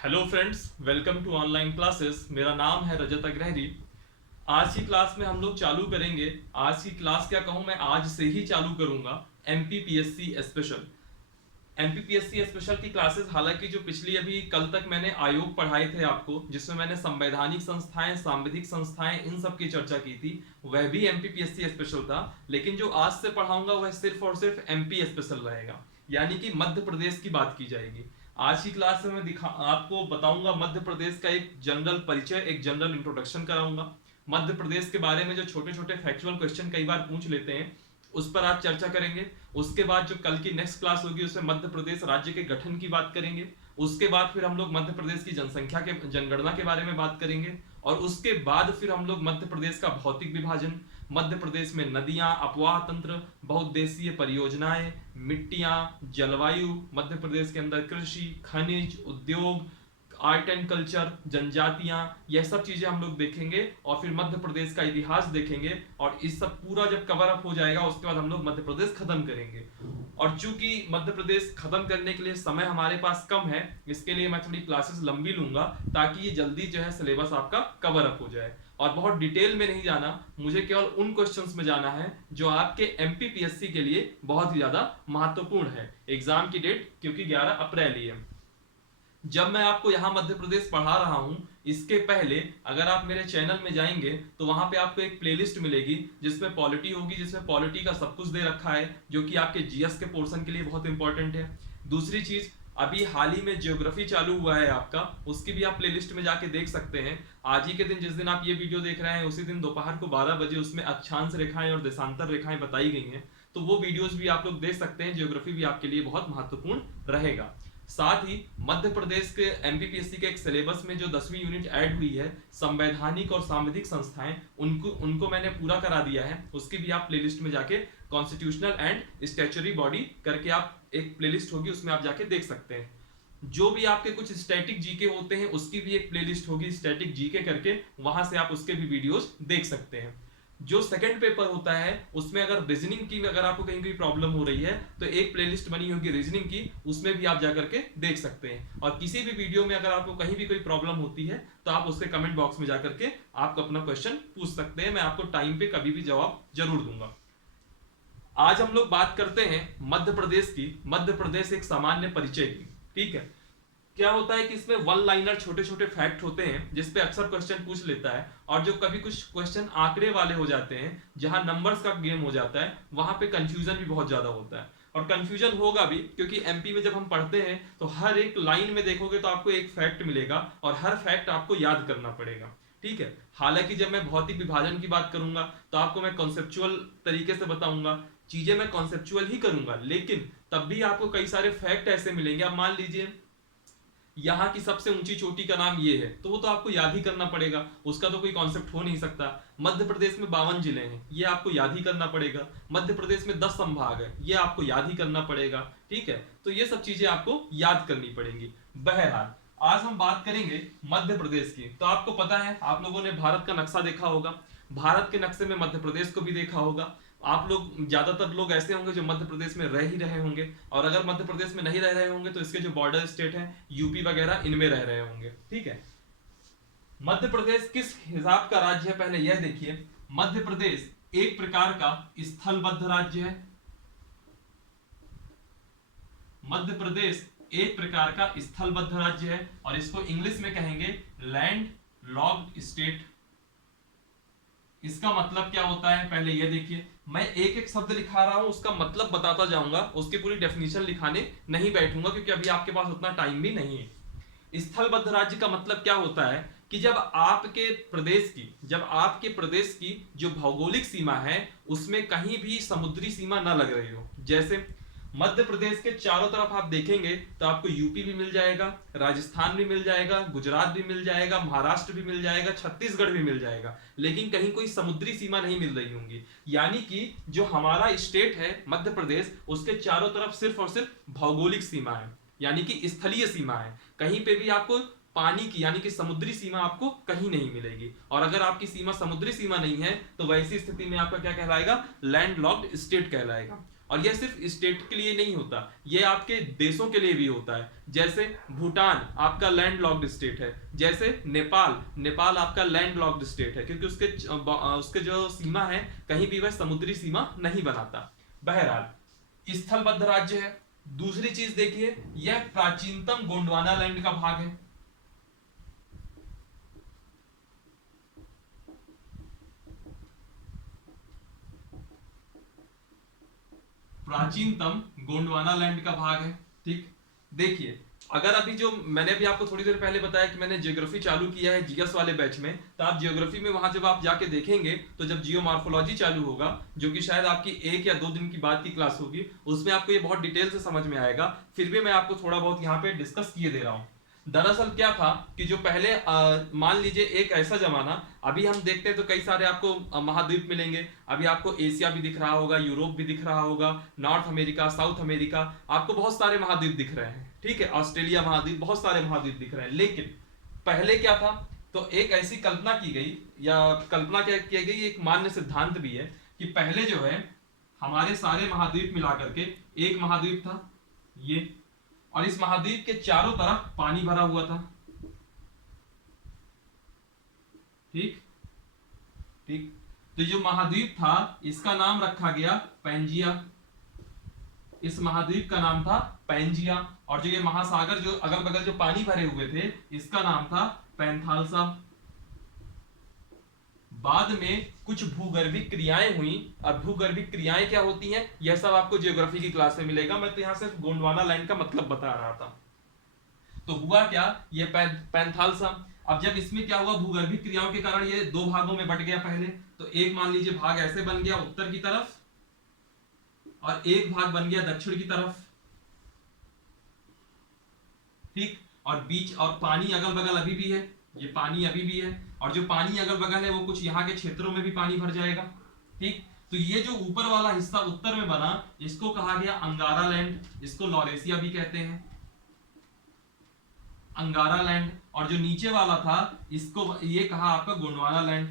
Hello friends, welcome to online classes. मेरा नाम है रजत अग्रहरी। आज की क्लास में हम लोग चालू करेंगे। आज की क्लास क्या कहूँ, मैं आज से ही चालू करूंगा एमपीपीएससी स्पेशल। एमपीपीएससी स्पेशल की क्लासेस, हालांकि जो पिछली अभी कल तक मैंने आयोग पढ़ाए थे आपको, जिसमें मैंने संवैधानिक संस्थाएं, सांविधिक संस्थाएं, इन सब की चर्चा की थी, वह भी एमपीपीएससी स्पेशल था। लेकिन जो आज से पढ़ाऊंगा वह सिर्फ और सिर्फ एमपी स्पेशल रहेगा, यानी कि मध्य प्रदेश की बात की जाएगी। आज की क्लास में मैं आपको बताऊंगा मध्य प्रदेश का एक जनरल परिचय, एक जनरल इंट्रोडक्शन कराऊंगा। मध्य प्रदेश के बारे में जो छोटे छोटे फैक्चुअल क्वेश्चन कई बार पूछ लेते हैं, उस पर आज चर्चा करेंगे। उसके बाद जो कल की नेक्स्ट क्लास होगी उसमें मध्य प्रदेश राज्य के गठन की बात करेंगे। उसके बाद फिर हम लोग मध्य प्रदेश की जनसंख्या के जनगणना के बारे में बात करेंगे। और उसके बाद फिर हम लोग मध्य प्रदेश का भौतिक विभाजन, मध्य प्रदेश में नदियां, अपवाह तंत्र, बहुउद्देशीय परियोजनाएं, मिट्टियां, जलवायु, मध्य प्रदेश के अंदर कृषि, खनिज, उद्योग, आर्ट एंड कल्चर, जनजातियां, यह सब चीजें हम लोग देखेंगे। और फिर मध्य प्रदेश का इतिहास देखेंगे। और इस सब पूरा जब कवर अप हो जाएगा उसके बाद हम लोग मध्य प्रदेश खत्म करेंगे। और चूंकि मध्य प्रदेश खत्म करने के लिए समय हमारे पास कम है, इसके लिए मैं थोड़ी क्लासेस लंबी लूंगा ताकि ये जल्दी जो है सिलेबस आपका कवर अप हो जाए। और बहुत डिटेल में नहीं जाना, मुझे केवल उन क्वेश्चंस में जाना है जो आपके एमपीपीएससी के लिए बहुत ही ज्यादा महत्वपूर्ण है। एग्जाम की डेट क्योंकि 11 अप्रैल ही है। जब मैं आपको यहाँ मध्य प्रदेश पढ़ा रहा हूँ, इसके पहले अगर आप मेरे चैनल में जाएंगे तो वहां पे आपको एक प्लेलिस्ट मिलेगी जिसमें पॉलिटी होगी, जिसमें पॉलिटी का सब कुछ दे रखा है जो कि आपके जीएस के पोर्शन के लिए बहुत इंपॉर्टेंट है। दूसरी चीज, अभी हाल ही में ज्योग्राफी चालू हुआ है आपका, उसकी भी आप प्लेलिस्ट में जाके देख सकते हैं। आज ही के दिन, जिस दिन आप ये वीडियो देख रहे हैं, उसी दिन दोपहर को 12 बजे उसमें अक्षांश रेखाएं और देशांतर रेखाएं बताई गई हैं, तो वो वीडियोस भी आप लोग देख सकते हैं। ज्योग्राफी भी आपके लिए बहुत महत्वपूर्ण रहेगा। साथ ही मध्य प्रदेश के एमपीपीएससी के एक सिलेबस में जो 10वीं यूनिट ऐड हुई है, संवैधानिक और सांविधिक संस्थाएं, उनको मैंने पूरा करा दिया है। उसकी भी आप प्लेलिस्ट में जाके कॉन्स्टिट्यूशनल एंड स्टैच्यूटरी बॉडी करके आप एक प्लेलिस्ट होगी, उसमें आप जाके देख सकते हैं। जो भी आपके कुछ स्टैटिक जीके होते हैं उसकी भी एक प्लेलिस्ट होगी स्टैटिक जीके करके, वहां से आप उसके भी वीडियोस देख सकते हैं। जो सेकंड पेपर होता है उसमें अगर रीजनिंग की, अगर आपको कहीं कोई प्रॉब्लम हो रही है तो एक प्लेलिस्ट बनी होगी रीजनिंग की, उसमें भी आप जाकर के देख सकते हैं। और किसी भी वीडियो में अगर आपको कहीं भी कोई प्रॉब्लम होती है तो आप उसके कमेंट बॉक्स में जाकर के आप अपना क्वेश्चन पूछ सकते हैं। मैं आपको टाइम पे कभी भी जवाब जरूर दूंगा। आज हम लोग बात करते हैं मध्य प्रदेश की, मध्य प्रदेश एक सामान्य परिचय की। ठीक है, क्या होता है कि इसमें वन लाइनर छोटे छोटे फैक्ट होते हैं जिसपे अक्सर क्वेश्चन पूछ लेता है। और जो कभी कुछ क्वेश्चन आंकड़े वाले हो जाते हैं, जहां नंबर्स का गेम हो जाता है, वहां पे कंफ्यूजन भी बहुत ज्यादा होता है। और कंफ्यूजन होगा भी क्योंकि एमपी में जब हम पढ़ते हैं तो हर एक लाइन में देखोगे तो आपको एक फैक्ट मिलेगा और हर फैक्ट आपको याद करना पड़ेगा। ठीक है, हालांकि जब मैं भौतिक विभाजन की बात करूंगा तो आपको मैं कॉन्सेप्चुअल तरीके से बताऊंगा, चीजें मैं कॉन्सेप्चुअल ही करूंगा, लेकिन तब भी आपको कई सारे फैक्ट ऐसे मिलेंगे। अब मान लीजिए यहाँ की सबसे ऊंची चोटी का नाम ये है, तो वो तो आपको याद ही करना पड़ेगा, उसका तो कोई कॉन्सेप्ट हो नहीं सकता। मध्य प्रदेश में 52 जिले हैं, ये आपको याद ही करना पड़ेगा। मध्य प्रदेश में 10 संभाग है, ये आपको याद ही करना पड़ेगा। ठीक है, तो ये सब चीजें आपको याद करनी पड़ेंगी। बहरहाल आज हम बात करेंगे मध्य प्रदेश की। तो आपको पता है, आप लोगों ने भारत का नक्शा देखा होगा, भारत के नक्शे में मध्य प्रदेश को भी देखा होगा। आप लोग, ज्यादातर लोग ऐसे होंगे जो मध्य प्रदेश में रह ही रहे होंगे, और अगर मध्य प्रदेश में नहीं रह रहे होंगे तो इसके जो बॉर्डर स्टेट हैं यूपी वगैरह, इनमें रह रहे होंगे। ठीक है, मध्य प्रदेश किस हिसाब का राज्य है, पहले यह देखिए। मध्य प्रदेश एक प्रकार का स्थलबद्ध राज्य है। मध्य प्रदेश एक प्रकार का स्थलबद्ध राज्य है और इसको इंग्लिश में कहेंगे लैंड लॉक्ड स्टेट। इसका मतलब क्या होता है, पहले ये देखिए। मैं एक एक शब्द लिखा रहा हूं, उसका मतलब बताता जाऊंगा, उसकी पूरी डेफिनेशन लिखाने नहीं बैठूंगा क्योंकि अभी आपके पास उतना टाइम भी नहीं है। स्थलबद्ध राज्य का मतलब क्या होता है कि जब आपके प्रदेश की जो भौगोलिक सीमा है उसमें कहीं भी समुद्री सीमा ना लग रही हो। जैसे मध्य प्रदेश के चारों तरफ आप देखेंगे तो आपको यूपी भी मिल जाएगा, राजस्थान भी मिल जाएगा, गुजरात भी मिल जाएगा, महाराष्ट्र भी मिल जाएगा, छत्तीसगढ़ भी मिल जाएगा, लेकिन कहीं कोई समुद्री सीमा नहीं मिल रही होंगी। यानी कि जो हमारा स्टेट है मध्य प्रदेश, उसके चारों तरफ सिर्फ और सिर्फ भौगोलिक सीमा है, यानी कि स्थलीय सीमा है। कहीं पे भी आपको पानी की यानी कि समुद्री सीमा आपको कहीं नहीं मिलेगी। और अगर आपकी सीमा समुद्री सीमा नहीं है तो वैसी स्थिति में आपका क्या कहलाएगा, लैंड लॉक्ड स्टेट कहलाएगा। और यह सिर्फ स्टेट के लिए नहीं होता, यह आपके देशों के लिए भी होता है। जैसे भूटान आपका लैंड लॉक्ड स्टेट है, जैसे नेपाल आपका लैंड लॉक्ड स्टेट है, क्योंकि उसके जो सीमा है कहीं भी वह समुद्री सीमा नहीं बनाता। बहरहाल स्थलबद्ध राज्य है। दूसरी चीज देखिए, यह प्राचीनतम गोंडवाना लैंड का भाग है। प्राचीनतम गोंडवाना लैंड का भाग है। ठीक, देखिए अगर अभी जो मैंने भी आपको थोड़ी देर पहले बताया कि मैंने ज्योग्राफी चालू किया है जीएस वाले बैच में, तो आप ज्योग्राफी में वहां जब आप जाके देखेंगे तो जब जियोमॉर्फोलॉजी चालू होगा, जो कि शायद आपकी 1 या 2 दिन की बाद की क्लास होगी, उसमें आपको ये बहुत डिटेल से समझ में आएगा। फिर भी मैं आपको थोड़ा बहुत यहाँ पे डिस्कस किए दे रहा हूँ। दरअसल क्या था कि जो पहले मान लीजिए एक ऐसा जमाना, अभी हम देखते हैं तो कई सारे आपको महाद्वीप मिलेंगे। अभी आपको एशिया भी दिख रहा होगा, यूरोप भी दिख रहा होगा, नॉर्थ अमेरिका, साउथ अमेरिका, आपको बहुत सारे महाद्वीप दिख रहे हैं। ठीक है, ऑस्ट्रेलिया महाद्वीप, बहुत सारे महाद्वीप दिख रहे हैं। लेकिन पहले क्या था, तो एक ऐसी कल्पना की गई, या कल्पना क्या की गई, एक मान्य सिद्धांत भी है कि पहले जो है हमारे सारे महाद्वीप मिलाकर के एक महाद्वीप था ये, और इस महाद्वीप के चारों तरफ पानी भरा हुआ था। ठीक ठीक, तो जो महाद्वीप था इसका नाम रखा गया पैंजिया। इस महाद्वीप का नाम था पैंजिया, और जो ये महासागर जो अगल बगल जो पानी भरे हुए थे, इसका नाम था पैंथालसा। बाद में कुछ भूगर्भिक क्रियाएं हुई। अब भूगर्भिक क्रियाएं क्या होती हैं, यह सब आपको ज्योग्राफी की क्लास में मिलेगा। मैं तो यहां सिर्फ गोंडवाना लाइन का मतलब बता रहा था। तो हुआ क्या, ये पैंथालसा। अब जब इसमें क्या हुआ, भूगर्भिक क्रियाओं के कारण ये 2 भागों में बट गया। पहले तो एक मान लीजिए भाग ऐसे बन गया उत्तर की तरफ, और एक भाग बन गया दक्षिण की तरफ। ठीक, और बीच और पानी अगल बगल अभी भी है, ये पानी अभी भी है, और जो पानी अगल बगल है वो कुछ यहाँ के क्षेत्रों में भी पानी भर जाएगा। ठीक, तो ये जो ऊपर वाला हिस्सा उत्तर में बना, इसको कहा गया अंगारा लैंड, इसको लॉरेशिया भी कहते हैं, अंगारा लैंड। और जो नीचे वाला था इसको ये कहा आपका गोंडवाना लैंड,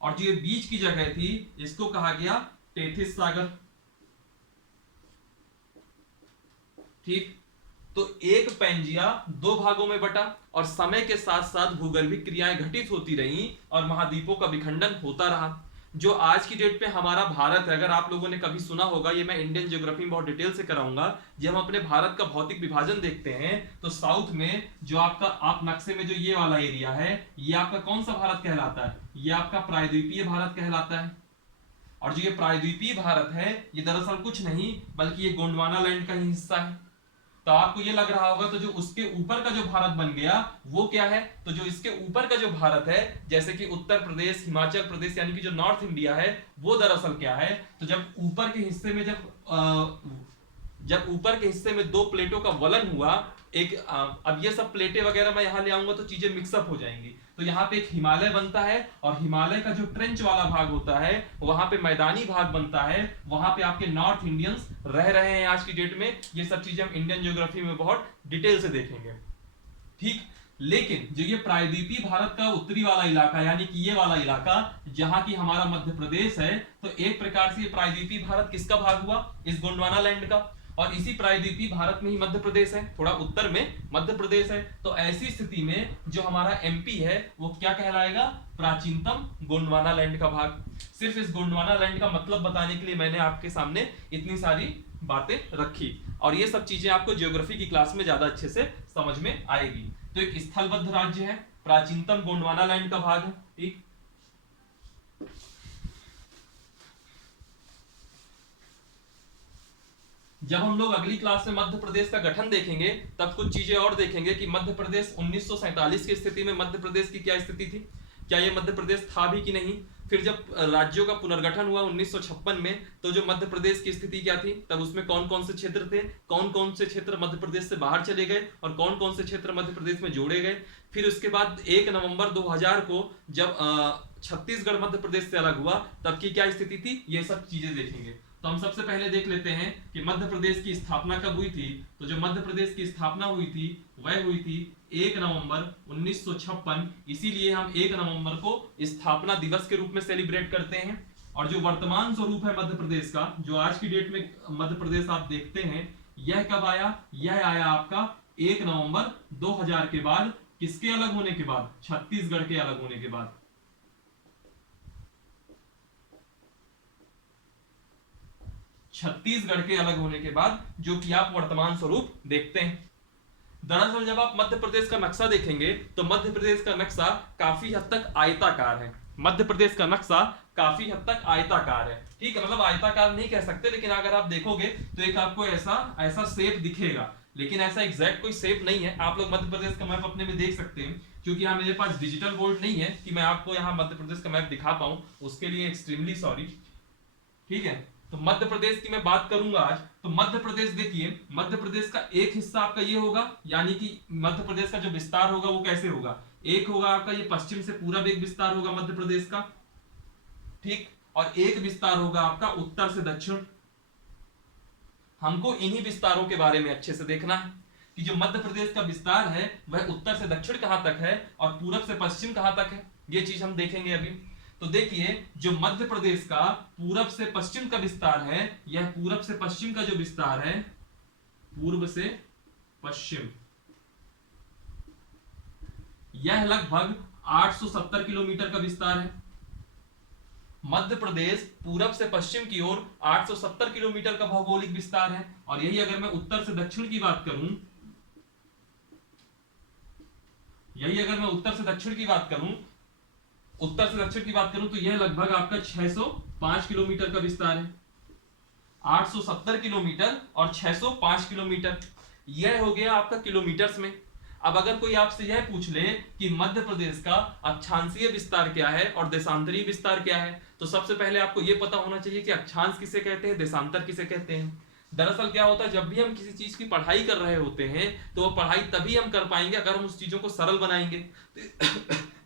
और जो ये बीच की जगह थी इसको कहा गया टेथिस सागर। ठीक, तो एक पैंजिया 2 भागों में बटा, और समय के साथ साथ भूगर्भिक क्रियाएं घटित होती रहीं और महाद्वीपों का विखंडन होता रहा। जो आज की डेट पे हमारा भारत है, अगर आप लोगों ने कभी सुना होगा, ये मैं इंडियन ज्योग्राफी में बहुत डिटेल से कराऊंगा। जब हम अपने भारत का भौतिक विभाजन देखते हैं तो साउथ में जो आपका आप नक्शे में जो ये वाला एरिया है, ये आपका कौन सा भारत कहलाता है, ये आपका प्रायद्वीपीय भारत कहलाता है। और जो ये प्रायद्वीपीय भारत है ये दरअसल कुछ नहीं बल्कि ये गोंडवाना लैंड का ही हिस्सा है। तो आपको ये लग रहा होगा तो जो उसके ऊपर का जो भारत बन गया वो क्या है, तो जो इसके ऊपर का जो भारत है, जैसे कि उत्तर प्रदेश, हिमाचल प्रदेश, यानी कि जो नॉर्थ इंडिया है, वो दरअसल क्या है, तो जब ऊपर के हिस्से में जब ऊपर के हिस्से में 2 प्लेटों का वलन हुआ, एक अब ये सब प्लेटें वगैरह मैं यहां ले आऊंगा तो चीजें मिक्सअप हो जाएंगी। तो यहाँ पे एक हिमालय बनता है, और हिमालय का जो ट्रेंच वाला भाग होता है वहां पे मैदानी भाग बनता है, वहां पे आपके नॉर्थ इंडियंस रह रहे हैं आज की डेट में। ये सब चीजें हम इंडियन ज्योग्राफी में बहुत डिटेल से देखेंगे। ठीक, लेकिन जो ये प्रायद्वीपीय भारत का उत्तरी वाला इलाका, यानी कि ये वाला इलाका जहां की हमारा मध्य प्रदेश है, तो एक प्रकार से ये प्रायद्वीपीय भारत किसका भाग हुआ, इस गोंडवाना लैंड का। और इसी प्रायद्वीपीय भारत में ही मध्य प्रदेश है, थोड़ा उत्तर में मध्य प्रदेश है। तो ऐसी स्थिति में जो हमारा एमपी है वो क्या कहलाएगा, प्राचीनतम गोंडवाना लैंड का भाग। सिर्फ इस गोंडवाना लैंड का मतलब बताने के लिए मैंने आपके सामने इतनी सारी बातें रखी, और ये सब चीजें आपको ज्योग्राफी की क्लास में ज्यादा अच्छे से समझ में आएगी। तो एक स्थलबद्ध राज्य है, प्राचीनतम गोंडवाना लैंड का भाग है। ठीक, जब हम लोग अगली क्लास में मध्य प्रदेश का गठन देखेंगे तब कुछ चीजें और देखेंगे कि मध्य प्रदेश 1947 की स्थिति में मध्य प्रदेश की क्या स्थिति थी, क्या ये मध्य प्रदेश था भी कि नहीं। फिर जब राज्यों का पुनर्गठन हुआ 1956 में, तो जो मध्य प्रदेश की स्थिति क्या थी, तब उसमें कौन कौन से क्षेत्र थे, कौन कौन से क्षेत्र मध्य प्रदेश से बाहर चले गए और कौन कौन से क्षेत्र मध्य प्रदेश में जोड़े गए। फिर उसके बाद 1 नवंबर 2000 को जब छत्तीसगढ़ मध्य प्रदेश से अलग हुआ तब की क्या स्थिति थी, ये सब चीजें देखेंगे। तो हम सबसे पहले देख लेते हैं कि मध्य प्रदेश की स्थापना कब हुई थी। तो जो मध्य प्रदेश की स्थापना हुई थी वह हुई थी 1 नवंबर 1956। इसीलिए हम 1 नवंबर को स्थापना दिवस के रूप में सेलिब्रेट करते हैं। और जो वर्तमान स्वरूप है मध्य प्रदेश का, जो आज की डेट में मध्य प्रदेश आप देखते हैं, यह कब आया? यह आया आपका 1 नवंबर 2000 के बाद। किसके अलग होने के बाद? छत्तीसगढ़ के अलग होने के बाद। छत्तीसगढ़ के अलग होने के बाद, जो कि आप वर्तमान स्वरूप देखते हैं। दरअसल जब आप मध्य प्रदेश का नक्शा देखेंगे तो मध्य प्रदेश का नक्शा काफी हद तक आयताकार है। मध्य प्रदेश का नक्शा काफी हद तक आयताकार है, ठीक है। मतलब आयताकार नहीं कह सकते, लेकिन अगर आप देखोगे तो एक आपको ऐसा ऐसा शेप दिखेगा, लेकिन ऐसा एग्जैक्ट कोई शेप नहीं है। आप लोग मध्य प्रदेश का मैप अपने में देख सकते हैं, क्योंकि यहाँ मेरे पास डिजिटल बोर्ड नहीं है कि मैं आपको यहाँ मध्य प्रदेश का मैप दिखा पाऊं, उसके लिए एक्सट्रीमली सॉरी, ठीक है। तो मध्य प्रदेश की मैं बात करूंगा आज। तो मध्य प्रदेश देखिए, मध्य प्रदेश का एक हिस्सा आपका ये होगा, यानी कि मध्य प्रदेश का जो विस्तार होगा वो कैसे होगा? एक होगा आपका ये पश्चिम से पूरब एक विस्तार होगा मध्य प्रदेश का, ठीक, और एक विस्तार होगा आपका उत्तर से दक्षिण। हमको इन्हीं विस्तारों के बारे में अच्छे से देखना है कि जो मध्य प्रदेश का विस्तार है वह उत्तर से दक्षिण कहां तक है और पूरब से पश्चिम कहां तक है, ये चीज हम देखेंगे अभी। तो देखिए, जो मध्य प्रदेश का पूरब से पश्चिम का विस्तार है, यह पूरब से पश्चिम का जो विस्तार है, पूर्व से पश्चिम, यह लगभग 870 किलोमीटर का विस्तार है। मध्य प्रदेश पूरब से पश्चिम की ओर 870 किलोमीटर का भौगोलिक विस्तार है। और यही अगर मैं उत्तर से दक्षिण की बात करूं, तो यह लगभग आपका 605 किलोमीटर का विस्तार है। 870 किलोमीटर और 605 किलोमीटर, यह हो गया आपका किलोमीटर्स में। अब अगर कोई आपसे यह पूछ ले कि मध्य प्रदेश का अक्षांशीय विस्तार क्या है और देशांतरीय विस्तार क्या है, तो सबसे पहले आपको यह पता होना चाहिए कि अक्षांश किसे कहते हैं, देशांतर किसे कहते हैं। दरअसल क्या होता है, जब भी हम किसी चीज की पढ़ाई कर रहे होते हैं तो वो पढ़ाई तभी हम कर पाएंगे अगर हम उस चीजों को सरल बनाएंगे।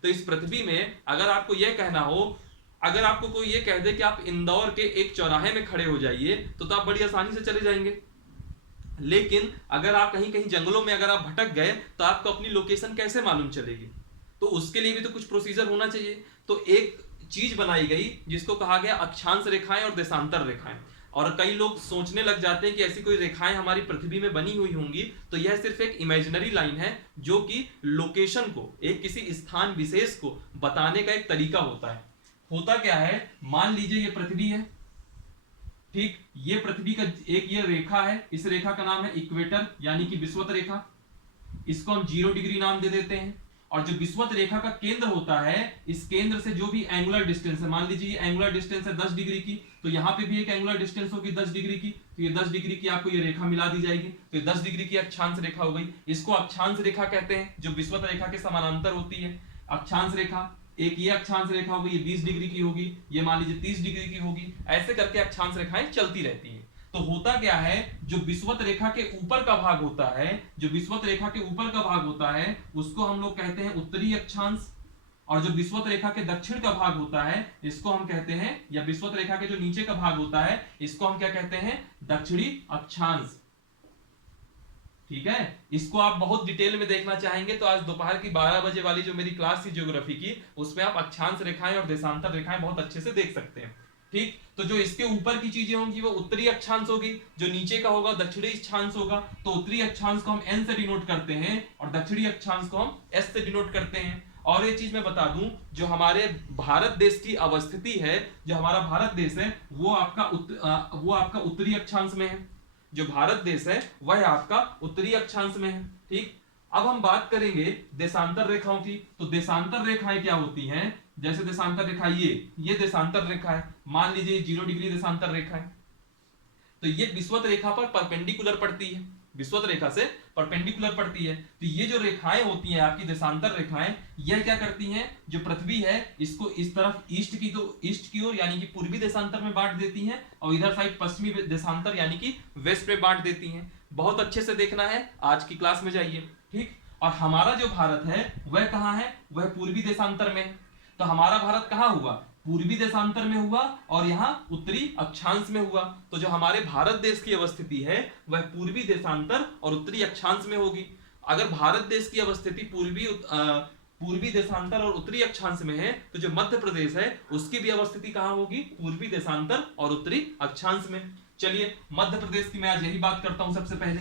तो इस पृथ्वी में अगर आपको यह कहना हो, अगर आपको कोई ये कह दे कि आप इंदौर के एक चौराहे में खड़े हो जाइए, तो आप बड़ी आसानी से चले जाएंगे। लेकिन अगर आप कहीं कहीं जंगलों में अगर आप भटक गए तो आपको अपनी लोकेशन कैसे मालूम चलेगी? तो उसके लिए भी तो कुछ प्रोसीजर होना चाहिए। तो एक चीज बनाई गई जिसको कहा गया अक्षांश रेखाएं और देशांतर रेखाएं। और कई लोग सोचने लग जाते हैं कि ऐसी कोई रेखाएं हमारी पृथ्वी में बनी हुई होंगी, तो यह सिर्फ एक इमेजिनरी लाइन है जो कि लोकेशन को, एक किसी स्थान विशेष को बताने का एक तरीका होता है। होता क्या है, मान लीजिए ये पृथ्वी है, ठीक, ये पृथ्वी का एक ये रेखा है, इस रेखा का नाम है इक्वेटर यानी कि विषुवत रेखा। इसको हम 0 डिग्री नाम दे देते हैं। और जो विषुवत रेखा का केंद्र होता है, इस केंद्र से जो भी एंगुलर डिस्टेंस है, मान लीजिए ये एंगुलर डिस्टेंस है 10 डिग्री की, तो यहाँ पे भी एक एंगुलर डिस्टेंस होगी 10 डिग्री की, तो ये 10 डिग्री की आपको ये रेखा मिला दी जाएगी, तो ये 10 डिग्री की अक्षांश रेखा हो गई। इसको अक्षांश रेखा कहते हैं, जो विषुवत रेखा के समानांतर होती है। अक्षांश रेखा, एक ये अक्षांश रेखा होगी, ये 20 डिग्री की होगी, ये मान लीजिए 30 डिग्री की होगी, ऐसे करके अक्षांश रेखाएं चलती रहती हैं। तो होता क्या है, जो विषुवत रेखा के ऊपर का भाग होता है, जो विषुवत रेखा के ऊपर का भाग होता है, उसको हम लोग कहते हैं उत्तरी अक्षांश। और जो विषुवत रेखा के दक्षिण का भाग होता है, इसको हम कहते हैं, या विषुवत रेखा के जो नीचे का भाग होता है, इसको हम क्या कहते हैं, दक्षिणी अक्षांश। ठीक है, इसको आप बहुत डिटेल में देखना चाहेंगे तो आज दोपहर की 12 बजे वाली जो मेरी क्लास थी ज्योग्राफी की, उसमें आप अक्षांश रेखाएं और देशांतर रेखाएं बहुत अच्छे से देख सकते हैं। ठीक, तो जो इसके ऊपर की चीजें होंगी वो उत्तरी अक्षांश होगी, जो नीचे का होगा दक्षिणी अक्षांश होगा। तो उत्तरी अक्षांश को हम एन से डिनोट करते हैं और दक्षिणी अक्षांश को हम एस से डिनोट करते हैं। और ये चीज मैं बता दूं, जो हमारे भारत देश की अवस्थिति है, जो हमारा भारत देश है, वो आपका उत्तरी अक्षांश में है। जो भारत देश है वह आपका उत्तरी अक्षांश में है। ठीक, अब हम बात करेंगे देशांतर रेखाओं की। तो देशांतर रेखाएं क्या होती हैं, जैसे देशांतर रेखा ये देशांतर रेखा है, मान लीजिए 0 डिग्री देशांतर रेखा है, तो ये विषुवत रेखा पर परपेंडिकुलर पड़ती है, विषुवत रेखा से परपेंडिकुलर पड़ती है। तो ये जो रेखाएं होती हैं आपकी देशांतर रेखाएं, यह क्या करती हैं, जो पृथ्वी है इसको इस तरफ ईस्ट की ओर यानी कि पूर्वी देशांतर में बांट देती हैं, और इधर साइड पश्चिमी देशांतर यानी कि वेस्ट में बांट देती हैं। बहुत अच्छे से देखना है, आज की क्लास में जाइए। ठीक, और हमारा जो भारत है वह कहाँ है, वह पूर्वी देशांतर में है। तो हमारा भारत कहाँ हुआ, पूर्वी देशांतर में हुआ और यहाँ उत्तरी अक्षांश में हुआ। तो जो हमारे भारत देश की अवस्थिति है वह पूर्वी देशांतर और उत्तरी अक्षांश में होगी। अगर भारत देश की अवस्थिति पूर्वी देशांतर और उत्तरी अक्षांश में है, तो जो मध्य प्रदेश है उसकी भी अवस्थिति कहां होगी, पूर्वी देशांतर और उत्तरी अक्षांश में। चलिए मध्य प्रदेश की मैं आज यही बात करता हूं सबसे पहले।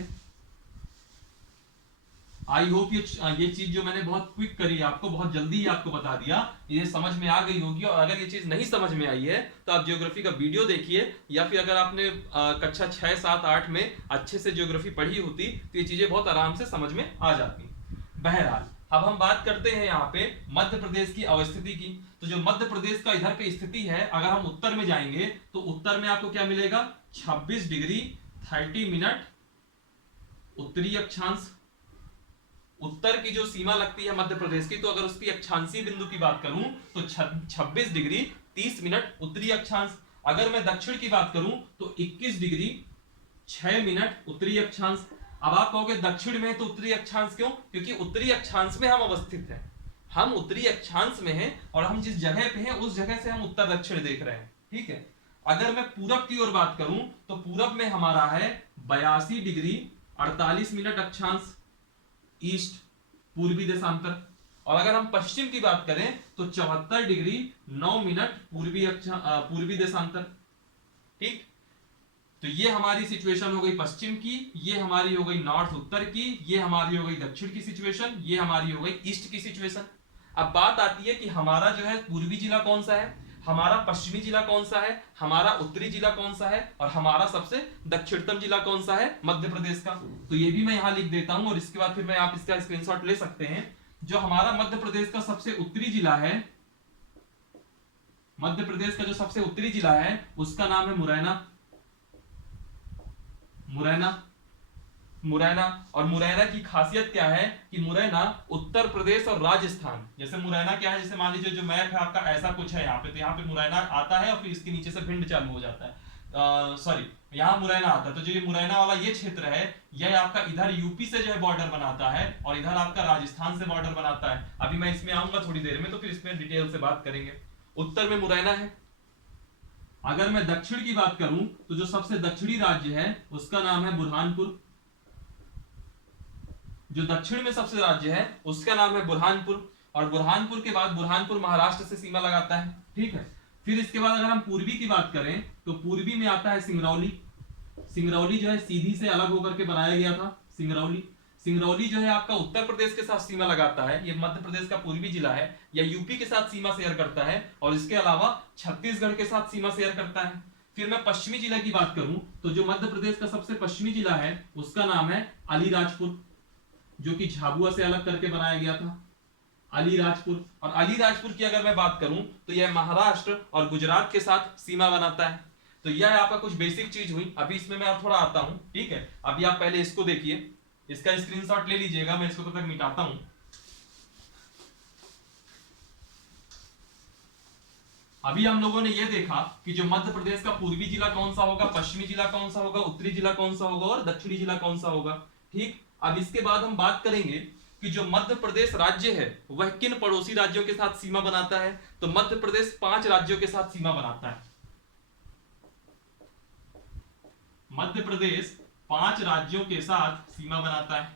आई होप ये चीज जो मैंने बहुत क्विक करी, आपको बहुत जल्दी ही आपको बता दिया, ये समझ में आ गई होगी। और अगर ये चीज नहीं समझ में आई है तो आप ज्योग्राफी का वीडियो देखिए, या फिर अगर आपने कक्षा 6, 7, 8 में अच्छे से ज्योग्राफी पढ़ी होती तो ये चीजें बहुत आराम से समझ में आ जाती। बहरहाल अब हम बात करते हैं यहाँ पे मध्य प्रदेश की अवस्थिति की। तो जो मध्य प्रदेश का इधर पे स्थिति है, अगर हम उत्तर में जाएंगे तो उत्तर में आपको क्या मिलेगा, 26 डिग्री 30 मिनट उत्तरी अक्षांश। उत्तर की जो सीमा लगती है मध्य प्रदेश की, तो अगर उसकी अक्षांशीय बिंदु की बात करूं तो 26 डिग्री 30 मिनट उत्तरी अक्षांश। अगर मैं दक्षिण की बात करूं तो 21 डिग्री 6 मिनट उत्तरी अक्षांश। अब आप कहोगे दक्षिण में तो उत्तरी अक्षांश क्यों, क्योंकि उत्तरी अक्षांश में हम अवस्थित हैं, हम उत्तरी अक्षांश में हैं और हम जिस जगह पे हैं उस जगह से हम उत्तर दक्षिण देख रहे हैं। ठीक है, अगर मैं पूरब की ओर बात करूं तो पूरब में हमारा है 82 डिग्री 48 मिनट अक्षांश ईस्ट, पूर्वी देशांतर। और अगर हम पश्चिम की बात करें तो 74 डिग्री 9 मिनट पूर्वी देशांतर। ठीक, तो ये हमारी सिचुएशन हो गई पश्चिम की, ये हमारी हो गई नॉर्थ उत्तर की, ये हमारी हो गई दक्षिण की सिचुएशन, ये हमारी हो गई ईस्ट की सिचुएशन। अब बात आती है कि हमारा जो है पूर्वी जिला कौन सा है, हमारा पश्चिमी जिला कौन सा है, हमारा उत्तरी जिला कौन सा है, और हमारा सबसे दक्षिणतम जिला कौन सा है मध्य प्रदेश का। तो ये भी मैं यहां लिख देता हूं और इसके बाद फिर मैं आप इसका स्क्रीनशॉट ले सकते हैं। जो हमारा मध्य प्रदेश का सबसे उत्तरी जिला है, मध्य प्रदेश का जो सबसे उत्तरी जिला है उसका नाम है मुरैना। मुरैना मुरैना और मुरैना की खासियत क्या है कि मुरैना उत्तर प्रदेश और राजस्थान, जैसे मुरैना क्या है, जैसे मान लीजिए जो मैप है आपका ऐसा कुछ है यहाँ पे, तो यहाँ पे मुरैना आता है और फिर इसके नीचे से भिंड चालू हो जाता है, सॉरी यहाँ मुरैना आता है। तो जो ये मुरैना वाला ये क्षेत्र है, यह आपका इधर यूपी से जो है बॉर्डर बनाता है और इधर आपका राजस्थान से बॉर्डर बनाता है। अभी मैं इसमें आऊंगा थोड़ी देर में, तो फिर इसमें डिटेल से बात करेंगे। उत्तर में मुरैना है। अगर मैं दक्षिण की बात करूं तो जो सबसे दक्षिणी राज्य है उसका नाम है बुरहानपुर। जो दक्षिण में सबसे राज्य है उसका नाम है बुरहानपुर, और बुरहानपुर के बाद बुरहानपुर महाराष्ट्र से सीमा लगाता है। ठीक है, फिर इसके बाद अगर हम पूर्वी की बात करें तो पूर्वी में आता है सिंगरौली। सिंगरौली जो है सीधी से अलग होकर के बनाया गया था सिंगरौली। सिंगरौली जो है आपका उत्तर प्रदेश के साथ सीमा लगाता है, ये मध्य प्रदेश का पूर्वी जिला है, या यूपी के साथ सीमा शेयर करता है, और इसके अलावा छत्तीसगढ़ के साथ सीमा शेयर करता है। फिर मैं पश्चिमी जिला की बात करूं तो जो मध्य प्रदेश का सबसे पश्चिमी जिला है उसका नाम है अलीराजपुर, जो कि झाबुआ से अलग करके बनाया गया था, अलीराजपुर। और अलीराजपुर की अगर मैं बात करूं तो यह महाराष्ट्र और गुजरात के साथ सीमा बनाता है। तो यह आपका कुछ बेसिक चीज हुई। अभी इसमें मैं थोड़ा आता हूं। ठीक है, अभी आप पहले इसको देखिए, इसका स्क्रीनशॉट ले लीजिएगा, मैं इसको तब तक मिटाता हूं। अभी हम लोगों ने यह देखा कि जो मध्य प्रदेश का पूर्वी जिला कौन सा होगा, पश्चिमी जिला कौन सा होगा, उत्तरी जिला कौन सा होगा और दक्षिणी जिला कौन सा होगा। ठीक, अब इसके बाद हम बात करेंगे कि जो मध्य प्रदेश राज्य है वह किन पड़ोसी राज्यों के साथ सीमा बनाता है। तो मध्य प्रदेश 5 राज्यों के साथ सीमा बनाता है। मध्य प्रदेश 5 राज्यों के साथ सीमा बनाता है।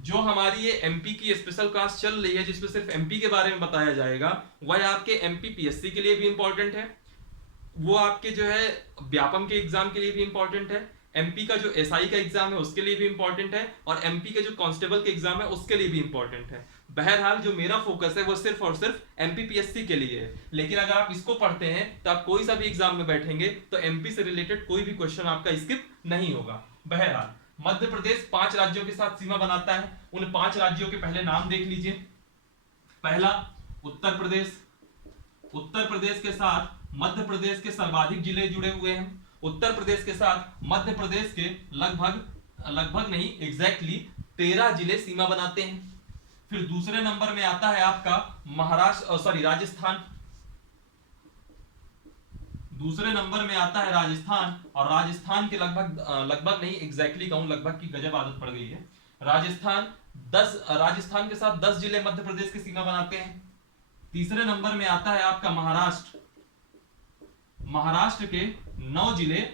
जो हमारी ये एमपी की स्पेशल क्लास चल रही है जिसमें सिर्फ एमपी के बारे में बताया जाएगा, वह आपके एमपी पीएससी के लिए भी इंपॉर्टेंट है, वो आपके जो है व्यापम के एग्जाम के लिए भी इंपॉर्टेंट है, एमपी का जो एसआई का एग्जाम है उसके लिए भी इंपॉर्टेंट है, और एमपी के जो कांस्टेबल के एग्जाम है उसके लिए भी इंपॉर्टेंट है। बहरहाल जो मेरा फोकस है वो सिर्फ और सिर्फ एमपीपीएससी के लिए है, लेकिन अगर आप इसको पढ़ते हैं तो आप कोई सा भी एग्जाम में बैठेंगे तो एमपी से रिलेटेड कोई भी क्वेश्चन आपका स्किप नहीं होगा। बहरहाल मध्य प्रदेश 5 राज्यों के साथ सीमा बनाता है। उन 5 राज्यों के पहले नाम देख लीजिए। पहला उत्तर प्रदेश। उत्तर प्रदेश के साथ मध्य प्रदेश के सर्वाधिक जिले जुड़े हुए हैं। उत्तर प्रदेश के साथ मध्य प्रदेश के लगभग नहीं एग्जैक्टली 13 जिले सीमा बनाते हैं। फिर दूसरे नंबर में आता है आपका राजस्थान। दूसरे नंबर में आता है राजस्थान, और राजस्थान के लगभग नहीं एग्जैक्टली कहूं, लगभग की गजब आदत पड़ गई है। राजस्थान के साथ 10 जिले मध्य प्रदेश की सीमा बनाते हैं। तीसरे नंबर में आता है आपका महाराष्ट्र। महाराष्ट्र के 9 जिले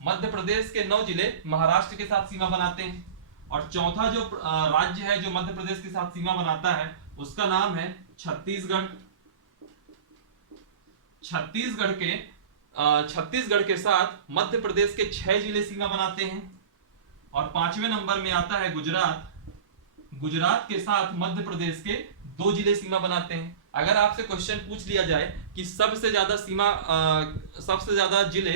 मध्य प्रदेश के 9 जिले महाराष्ट्र के साथ सीमा बनाते हैं। और चौथा जो राज्य है जो मध्य प्रदेश के साथ सीमा बनाता है उसका नाम है छत्तीसगढ़। छत्तीसगढ़ के साथ मध्य प्रदेश के 6 जिले सीमा बनाते हैं। और 5वें नंबर में आता है गुजरात। गुजरात के साथ मध्य प्रदेश के 2 जिले सीमा बनाते हैं। अगर आपसे क्वेश्चन पूछ लिया जाए कि सबसे ज्यादा जिले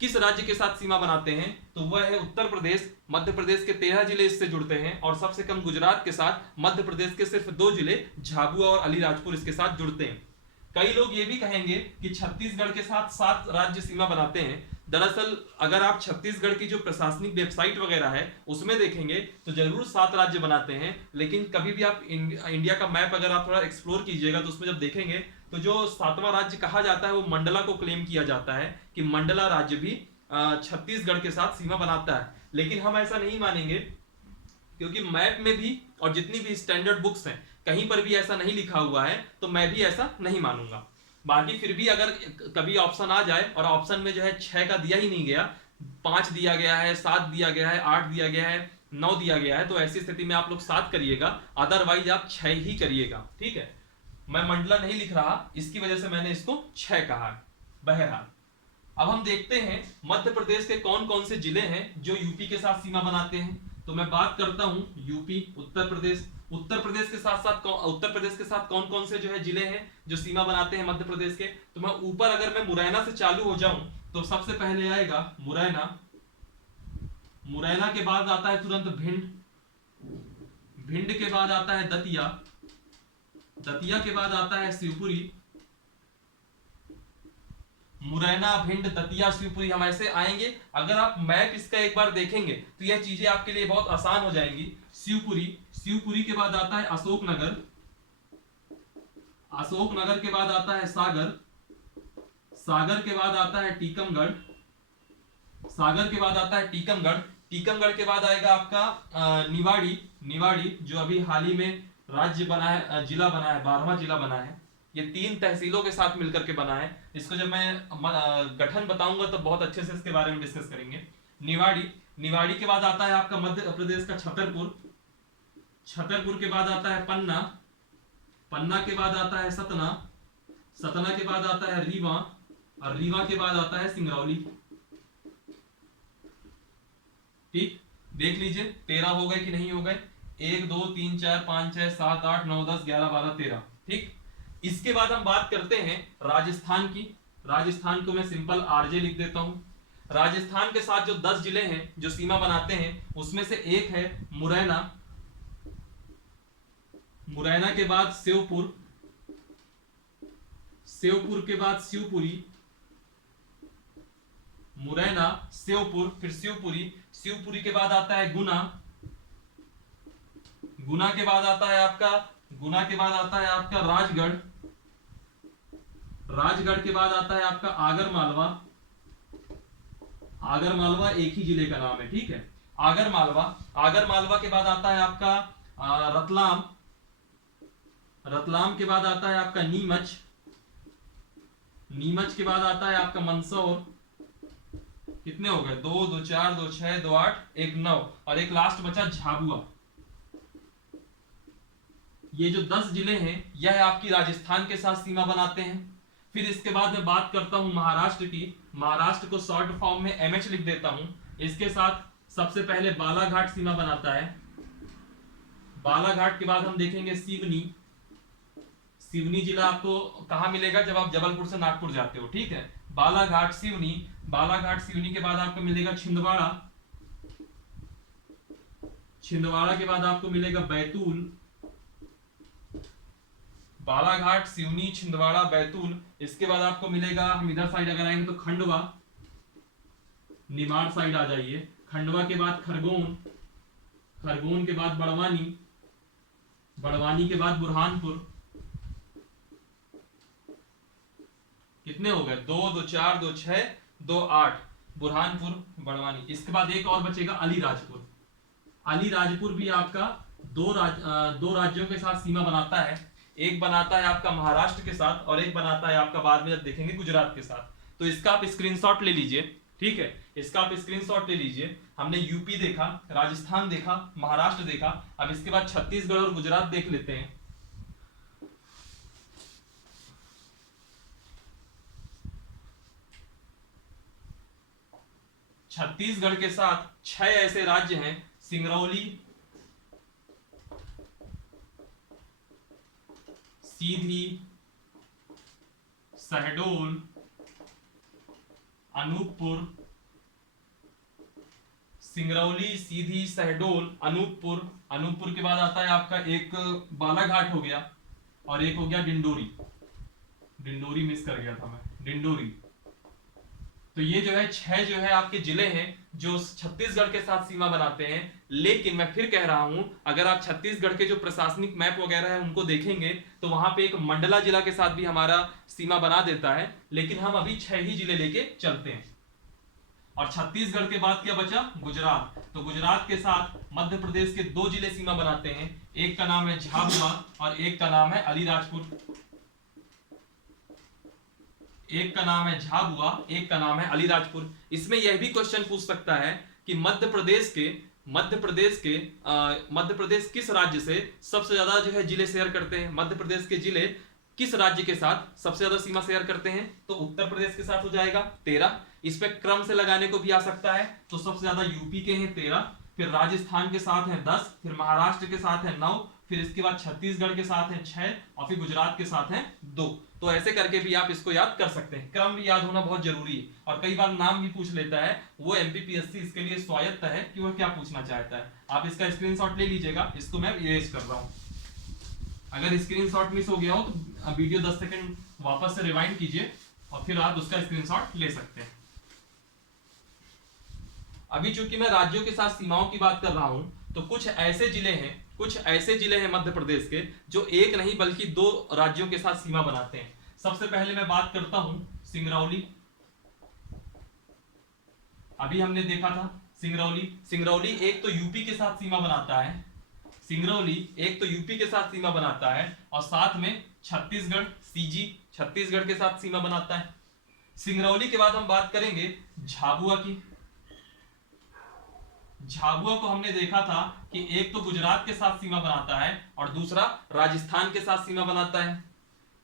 किस राज्य के साथ सीमा बनाते हैं तो वह है उत्तर प्रदेश। मध्य प्रदेश के 13 जिले इससे जुड़ते हैं और सबसे कम गुजरात के साथ मध्य प्रदेश के सिर्फ 2 जिले झाबुआ और अलीराजपुर इसके साथ जुड़ते हैं। कई लोग ये भी कहेंगे कि छत्तीसगढ़ के साथ 7 राज्य सीमा बनाते हैं। दरअसल अगर आप छत्तीसगढ़ की जो प्रशासनिक वेबसाइट वगैरह है उसमें देखेंगे तो जरूर 7 राज्य बनाते हैं, लेकिन कभी भी आप इंडिया का मैप अगर आप थोड़ा एक्सप्लोर कीजिएगा तो उसमें जब देखेंगे तो जो 7वां राज्य कहा जाता है वो मंडला को क्लेम किया जाता है कि मंडला राज्य भी छत्तीसगढ़ के साथ सीमा बनाता है। लेकिन हम ऐसा नहीं मानेंगे, क्योंकि मैप में भी और जितनी भी स्टैंडर्ड बुक्स हैं कहीं पर भी ऐसा नहीं लिखा हुआ है, तो मैं भी ऐसा नहीं मानूंगा। बाकी फिर भी अगर कभी ऑप्शन आ जाए और ऑप्शन में जो है 6 का दिया ही नहीं गया, 5 दिया गया है, 7 दिया गया है, 8 दिया गया है, 9 दिया गया है, तो ऐसी स्थिति में आप लोग 7 करिएगा, अदरवाइज आप 6 ही करिएगा। ठीक है, मैं मंडला नहीं लिख रहा, इसकी वजह से मैंने इसको 6 कहा है। बहरहाल अब हम देखते हैं मध्य प्रदेश के कौन कौन से जिले हैं जो यूपी के साथ सीमा बनाते हैं। तो मैं बात करता हूं यूपी, उत्तर प्रदेश के साथ कौन कौन से जो है जिले हैं जो सीमा बनाते हैं मध्य प्रदेश के। तो मैं ऊपर अगर मैं मुरैना से चालू हो जाऊं तो सबसे पहले आएगा मुरैना। मुरैना के बाद आता है तुरंत भिंड। भिंड के बाद आता है दतिया। दतिया के बाद आता है शिवपुरी। मुरैना, भिंड, दतिया, शिवपुरी, हम ऐसे आएंगे। अगर आप मैप इसका एक बार देखेंगे तो यह चीजें आपके लिए बहुत आसान हो जाएंगी। शिवपुरी के बाद आता है अशोकनगर। अशोकनगर के बाद आता है सागर। सागर के बाद आता है टीकमगढ़। सागर के बाद आता है टीकमगढ़। टीकमगढ़ के बाद आएगा आपका निवाड़ी। निवाड़ी जो अभी हाल ही में राज्य बना है, जिला बना है, 12वां जिला बना है। ये 3 तहसीलों के साथ मिलकर के बना है। इसको जब मैं गठन बताऊंगा तो बहुत अच्छे से इसके बारे में डिस्कस करेंगे। निवाड़ी के बाद आता है आपका मध्य प्रदेश का छतरपुर। छतरपुर के बाद आता है पन्ना। पन्ना के बाद आता है सतना। सतना के बाद आता है रीवा। और रीवा के बाद आता है सिंगरौली। ठीक, देख लीजिए 13 हो गए कि नहीं हो गए। 1 2 3 4 5 6 7 8 9 10 11 12 13। ठीक, इसके बाद हम बात करते हैं राजस्थान की। राजस्थान को मैं सिंपल आरजे लिख देता हूं। राजस्थान के साथ जो 10 जिले हैं जो सीमा बनाते हैं उसमें से एक है मुरैना। मुरैना के बाद श्योपुर। श्योपुर के बाद शिवपुरी। मुरैना, श्योपुर, फिर शिवपुरी। शिवपुरी के बाद आता है गुना। गुना के बाद आता है आपका राजगढ़। राजगढ़ के बाद आता है आपका आगर मालवा। आगर मालवा एक ही जिले का नाम है, ठीक है, आगर मालवा। आगर मालवा के बाद आता है आपका रतलाम। रतलाम के बाद आता है आपका नीमच। नीमच के बाद आता है आपका मंदसौर। कितने हो गए? 2 2 4 2 6 2 8 1 9 और एक लास्ट बचा झाबुआ। ये जो 10 जिले हैं यह आपकी राजस्थान के साथ सीमा बनाते हैं। फिर इसके बाद मैं बात करता हूं महाराष्ट्र की। महाराष्ट्र को शॉर्ट फॉर्म में एमएच लिख देता हूं। इसके साथ सबसे पहले बालाघाट सीमा बनाता है। बालाघाट के बाद हम देखेंगे सिवनी। सिवनी जिला आपको कहां मिलेगा? जब आप जबलपुर से नागपुर जाते हो, ठीक है। बालाघाट, सिवनी। बालाघाट सिवनी के बाद आपको मिलेगा छिंदवाड़ा। छिंदवाड़ा के बाद आपको मिलेगा बैतूल। बालाघाट, सिवनी, छिंदवाड़ा, बैतूल। इसके बाद आपको मिलेगा, हम इधर साइड अगर आएंगे तो खंडवा, निमाड़ साइड आ जाइए। खंडवा के बाद खरगोन। खरगोन के बाद बड़वानी। बड़वानी के बाद बुरहानपुर। कितने हो गए? 2 2 4 2 6 2 8 बुरहानपुर, बड़वानी। इसके बाद एक और बचेगा अलीराजपुर। अलीराजपुर भी आपका दो राज्यों के साथ सीमा बनाता है। एक बनाता है आपका महाराष्ट्र के साथ और एक बनाता है आपका बाद में जब देखेंगे गुजरात के साथ। तो इसका आप स्क्रीनशॉट ले लीजिए, ठीक है, इसका आप स्क्रीनशॉट ले लीजिए। हमने यूपी देखा, राजस्थान देखा, महाराष्ट्र देखा, अब इसके बाद छत्तीसगढ़ और गुजरात देख लेते हैं। छत्तीसगढ़ के साथ 6 ऐसे राज्य हैं, सिंगरौली, सीधी, शहडोल, अनूपपुर, सिंगरौली, सीधी, शहडोल, अनूपपुर। अनूपपुर के बाद आता है आपका एक बालाघाट हो गया, और एक हो गया डिंडोरी। डिंडोरी मिस कर गया था मैं, डिंडोरी। तो ये जो है 6 जो है आपके जिले हैं जो छत्तीसगढ़ के साथ सीमा बनाते हैं। लेकिन मैं फिर कह रहा हूं, अगर आप छत्तीसगढ़ के जो प्रशासनिक मैप वगैरह है उनको देखेंगे तो वहां पे एक मंडला जिला के साथ भी हमारा सीमा बना देता है। लेकिन हम अभी 6 ही जिले लेके चलते हैं। और छत्तीसगढ़ के बाद क्या बचा? गुजरात। तो गुजरात के साथ मध्य प्रदेश के 2 जिले सीमा बनाते हैं, एक का नाम है झाबुआ और एक का नाम है अलीराजपुर। एक का नाम है झाबुआ, एक का नाम है अलीराजपुर। इसमें यह भी क्वेश्चन पूछ सकता है कि मध्य प्रदेश किस राज्य से सबसे ज्यादा जो है जिले शेयर करते हैं? मध्य प्रदेश के जिले किस राज्य के साथ सबसे ज्यादा सीमा शेयर करते हैं? तो उत्तर प्रदेश के साथ हो जाएगा 13। इस पे क्रम से लगाने को भी आ सकता है, तो सबसे ज्यादा यूपी के हैं 13, फिर राजस्थान के साथ है 10, फिर महाराष्ट्र के साथ है 9, फिर इसके बाद छत्तीसगढ़ के साथ है 6 और फिर गुजरात के साथ है 2। तो ऐसे करके भी आप इसको याद कर सकते हैं। क्रम भी याद होना बहुत जरूरी है, और कई बार नाम भी पूछ लेता है। वो एमपीपीएससी इसके लिए स्वायत्त है कि वह क्या पूछना चाहता है। आप इसका स्क्रीनशॉट ले लीजिएगा, इसको मैं इरेज कर रहा हूं। अगर स्क्रीनशॉट मिस हो गया हो तो वीडियो 10 सेकंड वापस से रिवाइंड कीजिए और फिर आप उसका स्क्रीनशॉट ले सकते हैं। अभी चूंकि मैं राज्यों के साथ सीमाओं की बात कर रहा हूं, तो कुछ ऐसे जिले हैं मध्य प्रदेश के जो एक नहीं बल्कि 2 राज्यों के साथ सीमा बनाते हैं। सबसे पहले मैं बात करता हूं सिंगरौली। अभी हमने देखा था सिंगरौली एक तो यूपी के साथ सीमा बनाता है, और साथ में छत्तीसगढ़, सीजी छत्तीसगढ़ के साथ सीमा बनाता है। सिंगरौली के बाद हम बात करेंगे झाबुआ की। झाबुआ को हमने देखा था कि एक तो गुजरात के साथ सीमा बनाता है और दूसरा राजस्थान के साथ सीमा बनाता है।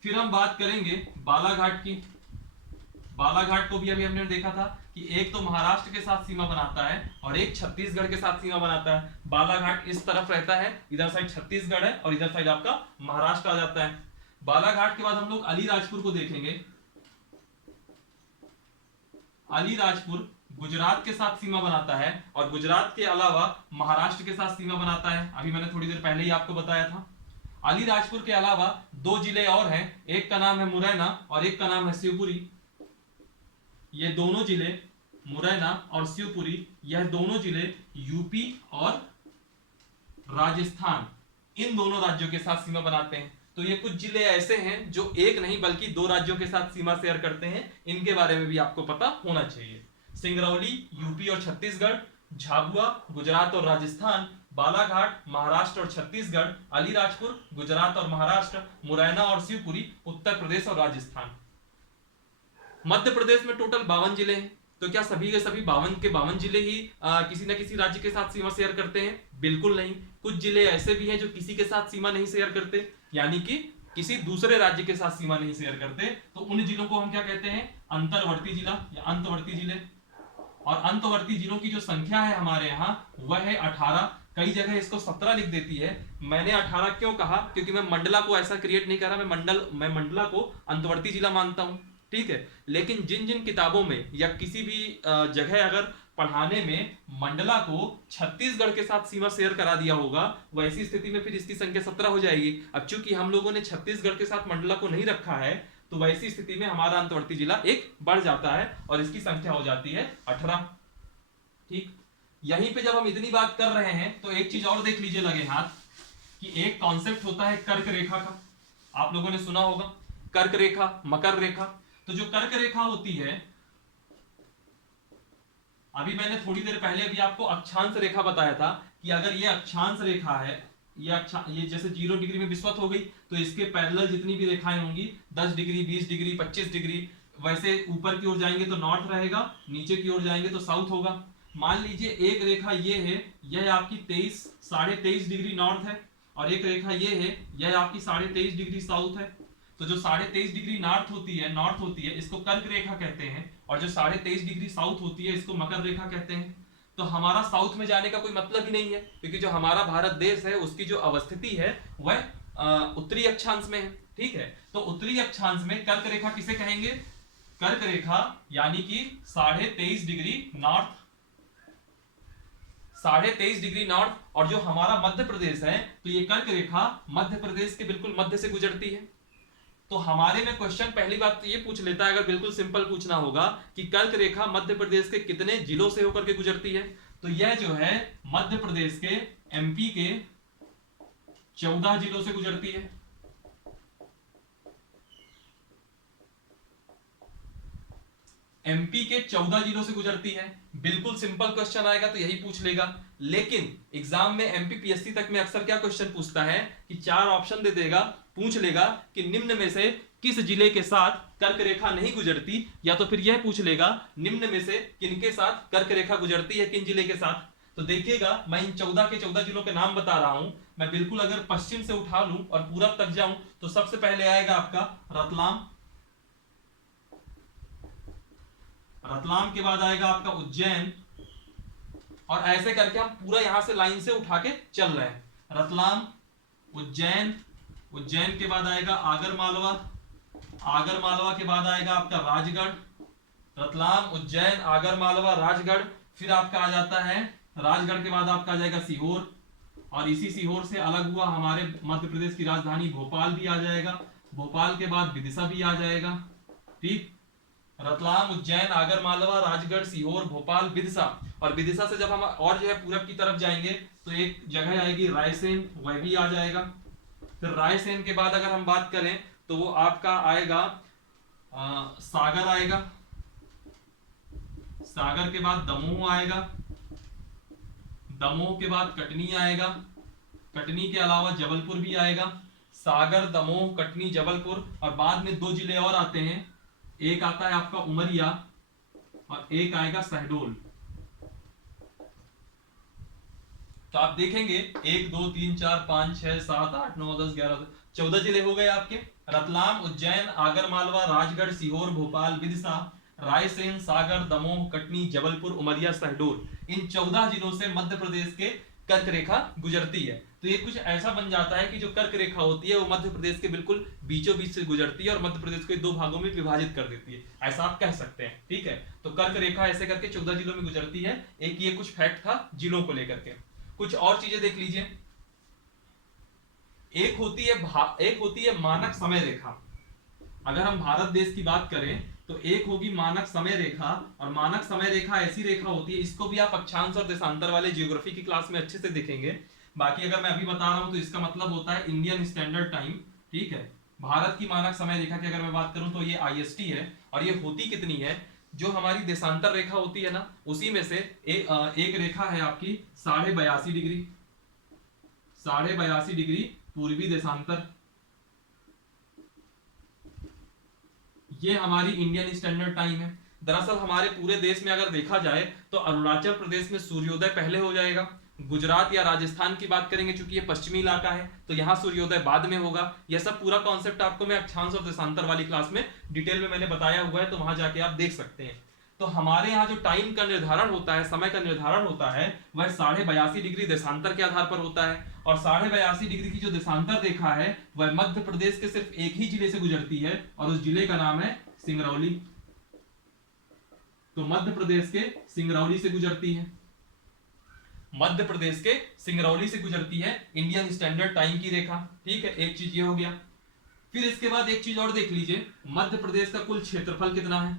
फिर हम बात करेंगे बालाघाट की। बालाघाट को भी अभी हमने देखा था कि एक तो महाराष्ट्र के साथ सीमा बनाता है और एक छत्तीसगढ़ के साथ सीमा बनाता है। बालाघाट इस तरफ रहता है, इधर साइड छत्तीसगढ़ है और इधर साइड आपका महाराष्ट्र आ जाता है। बालाघाट के बाद हम लोग अलीराजपुर को देखेंगे। अलीराजपुर गुजरात के साथ सीमा बनाता है और गुजरात के अलावा महाराष्ट्र के साथ सीमा बनाता है। अभी मैंने थोड़ी देर पहले ही आपको बताया था। अलीराजपुर के अलावा 2 जिले और हैं, एक का नाम है मुरैना और एक का नाम है शिवपुरी। ये दोनों जिले, मुरैना और शिवपुरी, यह दोनों जिले यूपी और राजस्थान, इन दोनों राज्यों के साथ सीमा बनाते हैं। तो ये कुछ जिले ऐसे हैं जो एक नहीं बल्कि 2 राज्यों के साथ सीमा शेयर करते हैं। इनके बारे में भी आपको पता होना चाहिए। सिंगरौली यूपी और छत्तीसगढ़, झाबुआ गुजरात और राजस्थान, बालाघाट महाराष्ट्र और छत्तीसगढ़, अलीराजपुर गुजरात और महाराष्ट्र, मुरैना और शिवपुरी उत्तर प्रदेश और राजस्थान। मध्य प्रदेश में टोटल 52 जिले हैं। तो क्या सभी के सभी 52 के 52 जिले ही किसी न किसी राज्य के साथ सीमा शेयर करते हैं? बिल्कुल नहीं। कुछ जिले ऐसे भी हैं जो किसी के साथ सीमा नहीं शेयर करते, यानी कि किसी दूसरे राज्य के साथ सीमा नहीं शेयर करते। तो उन जिलों को हम क्या कहते हैं? अंतर्वर्ती जिला या अंतवर्ती जिले। और अंतवर्ती जिलों की जो संख्या है हमारे यहाँ वह है 18। कई जगह इसको 17 लिख देती है। मैंने 18 क्यों कहा? क्योंकि मैं मंडला को ऐसा क्रिएट नहीं कर रहा, मैं मंडला को अंतवर्ती जिला मानता हूं, ठीक है। लेकिन जिन जिन किताबों में या किसी भी जगह अगर पढ़ाने में मंडला को छत्तीसगढ़ के साथ सीमा शेयर करा दिया होगा, वैसी स्थिति में फिर इसकी संख्या 17 हो जाएगी। अब चूंकि हम लोगों ने छत्तीसगढ़ के साथ मंडला को नहीं रखा है, तो वैसी स्थिति में हमारा अंतर्वर्ती जिला एक बढ़ जाता है और इसकी संख्या हो जाती है 18। ठीक, यहीं पे जब हम इतनी बात कर रहे हैं तो एक चीज और देख लीजिए लगे हाथ, कि एक कॉन्सेप्ट होता है कर्क रेखा का। आप लोगों ने सुना होगा कर्क रेखा, मकर रेखा। तो जो कर्क रेखा होती है, अभी मैंने थोड़ी देर पहले भी आपको अक्षांश रेखा बताया था कि अगर ये अक्षांश रेखा है, ये जैसे 0 डिग्री में विस्वत हो गई, तो इसके पैरेलल जितनी भी रेखाएं होंगी 10 डिग्री, 20 डिग्री, 25 डिग्री, वैसे ऊपर की ओर जाएंगे तो नॉर्थ रहेगा, नीचे की ओर जाएंगे तो साउथ होगा। मान लीजिए एक रेखा ये है, यह आपकी 23.5 डिग्री नॉर्थ है, और एक रेखा ये है, यह आपकी 23.5 डिग्री साउथ है। तो जो 23.5 डिग्री नॉर्थ होती है इसको कर्क रेखा कहते हैं, और जो 23.5 डिग्री साउथ होती है इसको मकर रेखा कहते हैं। तो हमारा साउथ में जाने का कोई मतलब ही नहीं है, क्योंकि जो हमारा भारत देश है उसकी जो अवस्थिति है वह उत्तरी अक्षांश में है। ठीक है, तो उत्तरी अक्षांश में कर्क रेखा किसे कहेंगे? कर्क रेखा यानी कि 23.5 डिग्री नॉर्थ, 23.5 डिग्री नॉर्थ। और जो हमारा मध्य प्रदेश है तो ये कर्क रेखा मध्य प्रदेश के बिल्कुल मध्य से गुजरती है। तो हमारे में क्वेश्चन पहली बात तो ये पूछ लेता है, अगर बिल्कुल सिंपल पूछना होगा कि कर्क रेखा मध्य प्रदेश के कितने जिलों से होकर के गुजरती है, तो यह जो है मध्य प्रदेश के एमपी के 14 जिलों से गुजरती है। एमपी के 14 जिलों से गुजरती है। बिल्कुल सिंपल क्वेश्चन आएगा तो यही पूछ लेगा। लेकिन एग्जाम में एमपीपीएससी तक में अक्सर क्या क्वेश्चन पूछता है कि 4 ऑप्शन दे देगा, पूछ लेगा कि निम्न में से किस जिले के साथ कर्क रेखा नहीं गुजरती, या तो फिर यह पूछ लेगा निम्न में से किनके साथ कर्क रेखा गुजरती है, किन जिले के साथ। तो देखिएगा मैं इन 14 के 14 जिलों के नाम बता रहा हूं। मैं बिल्कुल अगर पश्चिम से उठा लूं और पूरब तक जाऊं तो सबसे पहले आएगा आपका रतलाम, रतलाम के बाद आएगा आपका उज्जैन, और ऐसे करके हम पूरा यहां से लाइन से उठा के चल रहे हैं। रतलाम, उज्जैन, उज्जैन के बाद आएगा आगर मालवा, आगर मालवा के बाद आएगा आपका राजगढ़। रतलाम, उज्जैन, आगर मालवा, राजगढ़, फिर आपका आ जाता है राजगढ़ के बाद आपका आ जाएगा सीहोर, और इसी सीहोर से अलग हुआ हमारे मध्य प्रदेश की राजधानी भोपाल भी आ जाएगा। भोपाल के बाद विदिशा भी आ जाएगा। ठीक, रतलाम, उज्जैन, आगर मालवा, राजगढ़, सीहोर, भोपाल, विदिशा, और विदिशा से जब हम और जो है पूरब की तरफ जाएंगे तो एक जगह आएगी रायसेन, वह भी आ जाएगा। फिर रायसेन के बाद अगर हम बात करें तो वो आपका आएगा सागर आएगा, सागर के बाद दमोह आएगा, दमोह के बाद कटनी आएगा, कटनी के अलावा जबलपुर भी आएगा। सागर, दमोह, कटनी, जबलपुर, और बाद में 2 जिले और आते हैं, एक आता है आपका उमरिया और एक आएगा शहडोल। तो आप देखेंगे 1 2 3 4 5 6 7 8 9 10 11 14 जिले हो गए आपके। रतलाम, उज्जैन, आगर मालवा, राजगढ़, सीहोर, भोपाल, विदिशा, रायसेन, सागर, दमोह, कटनी, जबलपुर, उमरिया, शहडोल, इन 14 जिलों से मध्य प्रदेश के कर्क रेखा गुजरती है। तो ये कुछ ऐसा बन जाता है कि जो कर्क रेखा होती है वो मध्य प्रदेश के बिल्कुल बीचों बीच से गुजरती है और मध्य प्रदेश को 2 भागों में विभाजित कर देती है, ऐसा आप कह सकते हैं। ठीक है, तो कर्क रेखा ऐसे करके 14 जिलों में गुजरती है। एक ये कुछ फैक्ट था जिलों को लेकर के। कुछ और चीजें देख लीजिए। एक होती है मानक समय रेखा। अगर हम भारत देश की बात करें तो एक होगी मानक समय रेखा, और मानक समय रेखा ऐसी रेखा होती है, इसको भी आप अक्षांश और देशांतर वाले ज्योग्राफी की क्लास में अच्छे से देखेंगे। बाकी अगर मैं अभी बता रहा हूं तो इसका मतलब होता है इंडियन स्टैंडर्ड टाइम। ठीक है, भारत की मानक समय रेखा की अगर मैं बात करूं तो ये IST है, और ये होती कितनी है, जो हमारी देशांतर रेखा होती है ना, उसी में से एक रेखा है आपकी 82.5 डिग्री, 82.5 डिग्री पूर्वी देशांतर। ये हमारी इंडियन स्टैंडर्ड टाइम है। दरअसल हमारे पूरे देश में अगर देखा जाए तो अरुणाचल प्रदेश में सूर्योदय पहले हो जाएगा। गुजरात या राजस्थान की बात करेंगे, चूंकि ये पश्चिमी इलाका है तो यहाँ सूर्योदय बाद में होगा। यह सब पूरा कॉन्सेप्ट आपको मैं अक्षांश और देशांतर वाली क्लास में डिटेल में मैंने बताया हुआ है, तो वहां जाके आप देख सकते हैं। तो हमारे यहाँ जो टाइम का निर्धारण होता है, समय का निर्धारण होता है, वह 82.5 डिग्री देशांतर के आधार पर होता है। और 82.5 डिग्री की जो देशांतर रेखा है वह मध्य प्रदेश के सिर्फ एक ही जिले से गुजरती है, और उस जिले का नाम है सिंगरौली। तो मध्य प्रदेश के सिंगरौली से गुजरती है, मध्य प्रदेश के सिंगरौली से गुजरती है इंडियन स्टैंडर्ड टाइम की रेखा। ठीक है, एक चीज ये हो गया। फिर इसके बाद एक चीज और देख लीजिए, मध्य प्रदेश का कुल क्षेत्रफल कितना है।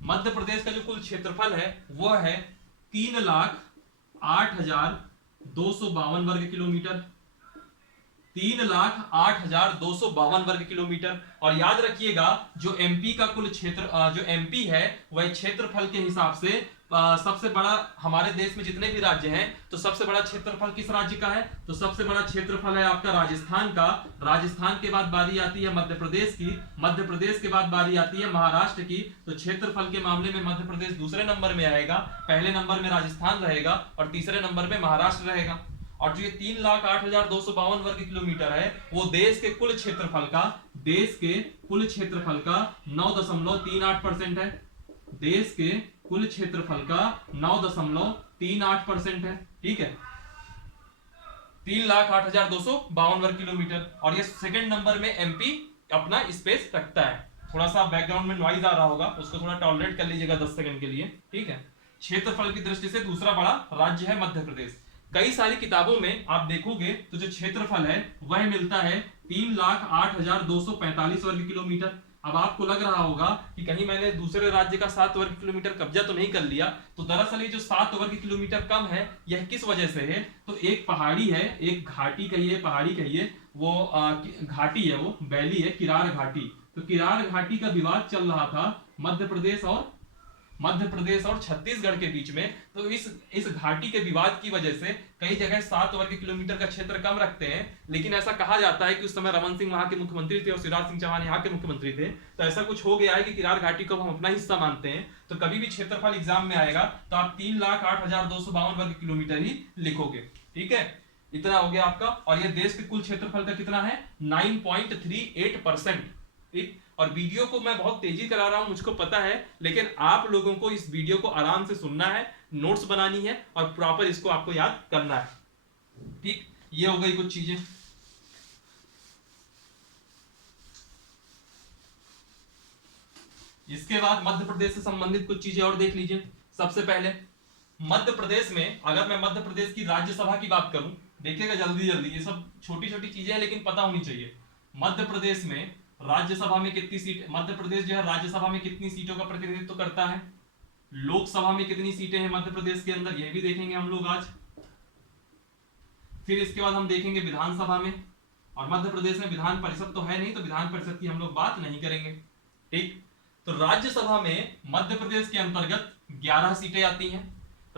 मध्य प्रदेश का जो कुल क्षेत्रफल है वह है 3,08,252 वर्ग किलोमीटर, 3,08,252 वर्ग किलोमीटर। और याद रखिएगा जो एमपी का कुल क्षेत्र, जो एमपी है वह क्षेत्रफल के हिसाब से सबसे बड़ा हमारे देश में जितने भी राज्य हैं तो सबसे बड़ा क्षेत्रफल किस राज्य का है? तो सबसे बड़ा क्षेत्रफल है आपका राजस्थान का। राजस्थान के बाद बारी आती है मध्य प्रदेश की, मध्य प्रदेश के बाद बारी आती है महाराष्ट्र की। तो क्षेत्रफल के मामले में मध्य प्रदेश दूसरे नंबर में आएगा, पहले नंबर में राजस्थान रहेगा और तीसरे नंबर में महाराष्ट्र रहेगा। और जो ये 3,08,252 वर्ग किलोमीटर है वो देश के कुल क्षेत्रफल का 9.38% है। देश के कुल क्षेत्रफल का 9.38% है। ठीक है, 3,08,252 वर्ग किलोमीटर। और ये सेकंड नंबर में एमपी अपना स्पेस रखता है। थोड़ा सा बैकग्राउंड में नॉइज आ रहा होगा, उसको थोड़ा टॉलरेट कर लीजिएगा 10 सेकंड के लिए। ठीक है, क्षेत्रफल की दृष्टि से दूसरा बड़ा राज्य है मध्य प्रदेश। कई सारी किताबों में आप देखोगे तो जो क्षेत्रफल है वह मिलता है 3,08,245 वर्ग किलोमीटर। अब आपको लग रहा होगा कि कहीं मैंने दूसरे राज्य का 7 वर्ग किलोमीटर कब्जा तो नहीं कर लिया। तो दरअसल ये जो 7 वर्ग किलोमीटर कम है यह किस वजह से है? तो एक पहाड़ी है, एक घाटी कहिए, पहाड़ी कहिए, वो घाटी है, वो वैली है, किरार घाटी। तो किरार घाटी का विवाद चल रहा था मध्य प्रदेश और छत्तीसगढ़ के बीच में। तो इस घाटी के विवाद की वजह से कई जगह 7 वर्ग किलोमीटर का क्षेत्र कम रखते हैं। लेकिन ऐसा कहा जाता है कि उस समय रमन सिंह वहां के मुख्यमंत्री थे और शिवराज सिंह चौहान यहाँ के मुख्यमंत्री थे। तो ऐसा कुछ हो गया है कि किरार घाटी को हम अपना हिस्सा मानते हैं। तो कभी भी क्षेत्रफल एग्जाम में आएगा तो आप 3,08,252 वर्ग किलोमीटर ही लिखोगे। ठीक है, इतना हो गया आपका। और यह देश के कुल क्षेत्रफल का कितना है? 9.38%। ठीक, और वीडियो को मैं बहुत तेजी करा रहा हूं, मुझको पता है, लेकिन आप लोगों को इस वीडियो को आराम से सुनना है, नोट्स बनानी है और प्रॉपर इसको आपको याद करना है। ठीक, ये हो गई कुछ चीजें। इसके बाद मध्य प्रदेश से संबंधित कुछ चीजें और देख लीजिए। सबसे पहले मध्य प्रदेश में, अगर मैं मध्य प्रदेश की राज्यसभा की बात करूं, देखिएगा जल्दी जल्दी, ये सब छोटी छोटी चीजें हैं लेकिन पता होनी चाहिए। मध्य प्रदेश में राज्यसभा में कितनी सीट, मध्य प्रदेश जो है राज्यसभा में कितनी सीटों का प्रतिनिधित्व करता है, लोकसभा में कितनी सीटें हैं मध्य प्रदेश के अंदर, यह भी देखेंगे हम लोग आज। फिर इसके बाद हम देखेंगे विधानसभा में, और मध्य प्रदेश में विधान परिषद तो है नहीं तो विधान परिषद की हम लोग बात नहीं करेंगे। ठीक, तो राज्यसभा में मध्य प्रदेश के अंतर्गत 11 सीटें आती हैं,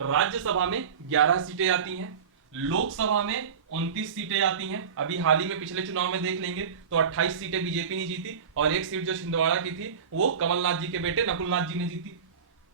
राज्यसभा में 11 सीटें आती हैं, लोकसभा में 29 सीटें आती हैं। अभी हाल ही में पिछले चुनाव में देख लेंगे तो 28 सीटें बीजेपी ने जीती और एक सीट जो छिंदवाड़ा की थी वो कमलनाथ जी के बेटे नकुलनाथ जी ने जीती।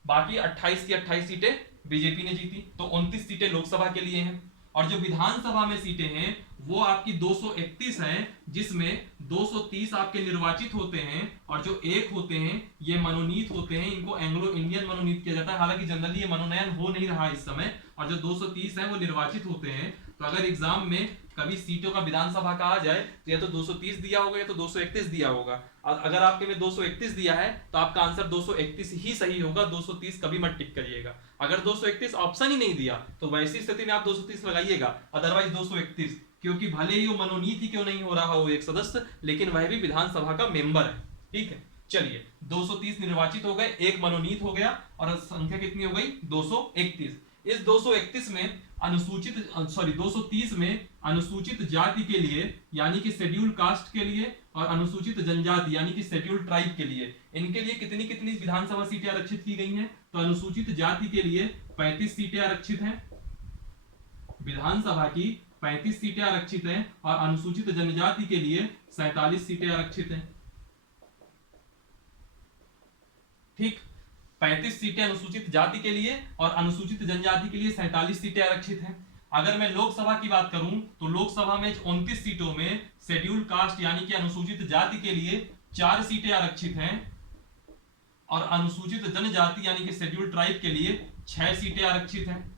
बाकी 28 की 28 सीटें बीजेपी ने जीती। तो 29 सीटें लोकसभा के लिए हैं। और जो विधानसभा में सीटें हैं वो आपकी 231 हैं, जिसमें 230 आपके निर्वाचित होते हैं और जो 1 होते हैं ये मनोनीत होते हैं। इनको एंग्लो इंडियन मनोनीत किया जाता है, हालांकि जनरली ये मनोनयन हो नहीं रहा इस समय। और जो 230 हैं वो निर्वाचित होते हैं। तो अगर एग्जाम में कभी सीटों का विधानसभा का आ जाए तो या तो 230 दिया होगा या तो 231 दिया होगा। अगर आपके में 231 दिया है तो आपका आंसर 231 ही सही होगा, 230 कभी मत टिक करिएगा। अगर 231 ऑप्शन ही नहीं दिया तो वैसी स्थिति में आप 230 लगाइएगा, अदरवाइज 231, क्योंकि भले ही वो मनोनीत ही क्यों नहीं हो रहा हो एक सदस्य, लेकिन वह भी विधानसभा का मेंबर है। ठीक है, चलिए 230 निर्वाचित हो गए, 1 मनोनीत हो गया और संख्या कितनी हो गई? 231। इस 231 में 230 में अनुसूचित जाति के लिए यानी कि शेड्यूल कास्ट के लिए और अनुसूचित जनजाति यानी कि शेड्यूल ट्राइब के लिए, इनके लिए कितनी कितनी विधानसभा सीटें आरक्षित की गई हैं? तो अनुसूचित जाति के लिए 35 सीटें आरक्षित हैं, विधानसभा की 35 सीटें आरक्षित हैं, और अनुसूचित जनजाति के लिए 47 सीटें आरक्षित हैं। ठीक, 35 सीटें अनुसूचित जाति के लिए और अनुसूचित जनजाति के लिए 47 सीटें आरक्षित हैं। अगर मैं लोकसभा की बात करूं तो लोकसभा में 29 सीटों में शेड्यूल कास्ट यानी कि अनुसूचित जाति के लिए 4 सीटें आरक्षित हैं और अनुसूचित जनजाति यानी कि शेड्यूल ट्राइब के लिए 6 सीटें आरक्षित हैं।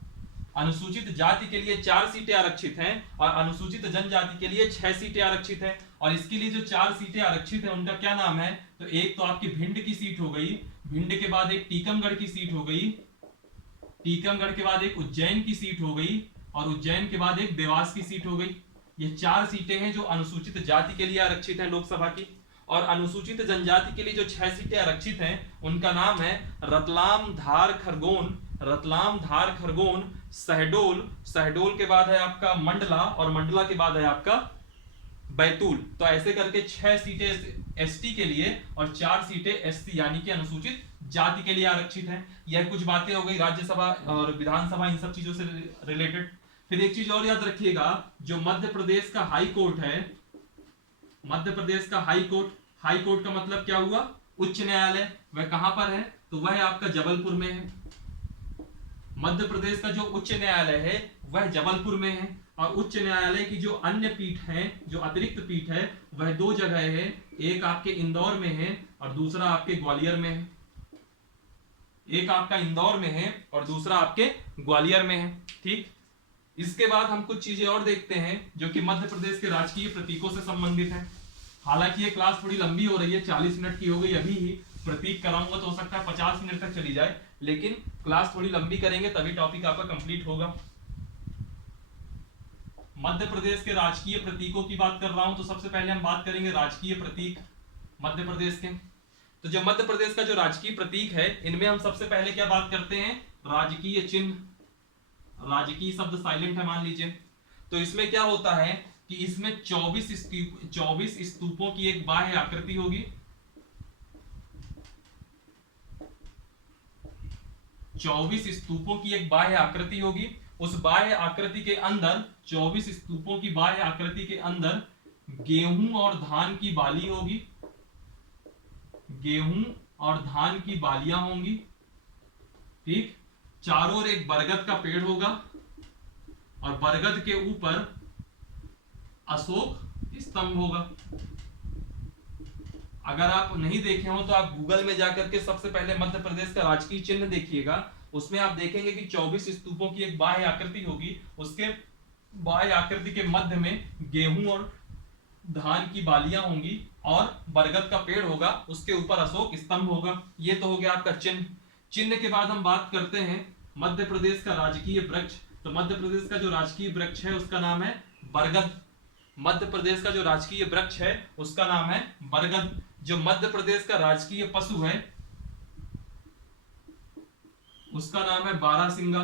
अनुसूचित जाति के लिए 4 सीटें आरक्षित हैं और अनुसूचित जनजाति के लिए 6 सीटें आरक्षित हैं। और इसके लिए जो 4 सीटें आरक्षित हैं उनका क्या नाम है? तो एक तो आपकी भिंड की सीट हो गई, भिंड के बाद एक टीकमगढ़ की सीट हो गई, टीकमगढ़ के बाद एक उज्जैन की सीट हो गई और उज्जैन के बाद एक देवास की सीट हो गई। ये 4 सीटें हैं जो अनुसूचित जाति के लिए आरक्षित हैं लोकसभा की। और अनुसूचित जनजाति के लिए जो 6 सीटें आरक्षित हैं उनका नाम है रतलाम, धार, खरगोन, रतलाम, धार, खरगोन, शहडोल, शहडोल के बाद है आपका मंडला और मंडला के बाद है आपका बैतूल। तो ऐसे करके 6 सीटें एसटी के लिए और 4 सीटें एससी यानी कि अनुसूचित जाति के लिए आरक्षित है। यह कुछ बातें हो गई राज्यसभा और विधानसभा इन सब चीजों से रिलेटेड। फिर एक चीज और याद रखिएगा, जो मध्य प्रदेश का हाई कोर्ट है, मध्य प्रदेश का हाई कोर्ट, हाई कोर्ट का मतलब क्या हुआ, उच्च न्यायालय, वह कहां पर है, तो वह आपका जबलपुर में है। मध्य प्रदेश का जो उच्च न्यायालय है वह जबलपुर में है, और उच्च न्यायालय की जो अन्य पीठ है, जो अतिरिक्त पीठ है, वह दो जगह है, एक आपके इंदौर में है और दूसरा आपके ग्वालियर में है। एक आपका इंदौर में है और दूसरा आपके ग्वालियर में है। ठीक, इसके बाद हम कुछ चीजें और देखते हैं जो कि मध्य प्रदेश के राजकीय प्रतीकों से संबंधित है। हालांकि ये क्लास थोड़ी लंबी हो रही है, 40 मिनट की हो गई, अभी ही प्रतीक कराऊंगा तो हो सकता है 50 मिनट तक चली जाए, लेकिन क्लास थोड़ी लंबी करेंगे तभी टॉपिक आपका कंप्लीट होगा। मध्य प्रदेश के राजकीय प्रतीकों की बात कर रहा हूं, तो सबसे पहले हम बात करेंगे राजकीय प्रतीक मध्य प्रदेश के। तो जो मध्य प्रदेश का जो राजकीय प्रतीक है, इनमें हम सबसे पहले क्या बात करते हैं, राजकीय चिन्ह। राजकीय शब्द साइलेंट है मान लीजिए। तो इसमें क्या होता है कि इसमें 24 स्तूपों की एक बाह्य आकृति होगी। 24 स्तूपों की एक बाह्य आकृति होगी। उस बाह्य आकृति के अंदर, 24 स्तूपों की बाह्य आकृति के अंदर गेहूं और धान की बाली होगी, गेहूं और धान की बालियां होंगी। ठीक, चारों ओर एक बरगद का पेड़ होगा और बरगद के ऊपर अशोक स्तंभ होगा। अगर आप नहीं देखे हो तो आप गूगल में जाकर के सबसे पहले मध्य प्रदेश का राजकीय चिन्ह देखिएगा, उसमें आप देखेंगे कि 24 स्तूपों की एक बाह्य आकृति होगी, उसके बाह्य आकृति के मध्य में गेहूं और धान की बालियां होंगी और बरगद का पेड़ होगा, उसके ऊपर अशोक स्तंभ होगा। ये तो हो गया आपका चिन्ह। चिन्ह के बाद हम बात करते हैं मध्य प्रदेश का राजकीय वृक्ष। तो मध्य प्रदेश का जो राजकीय वृक्ष है उसका नाम है बरगद। मध्य प्रदेश का जो राजकीय वृक्ष है उसका नाम है बरगद। जो मध्य प्रदेश का राजकीय पशु है उसका नाम है बारहसिंगा।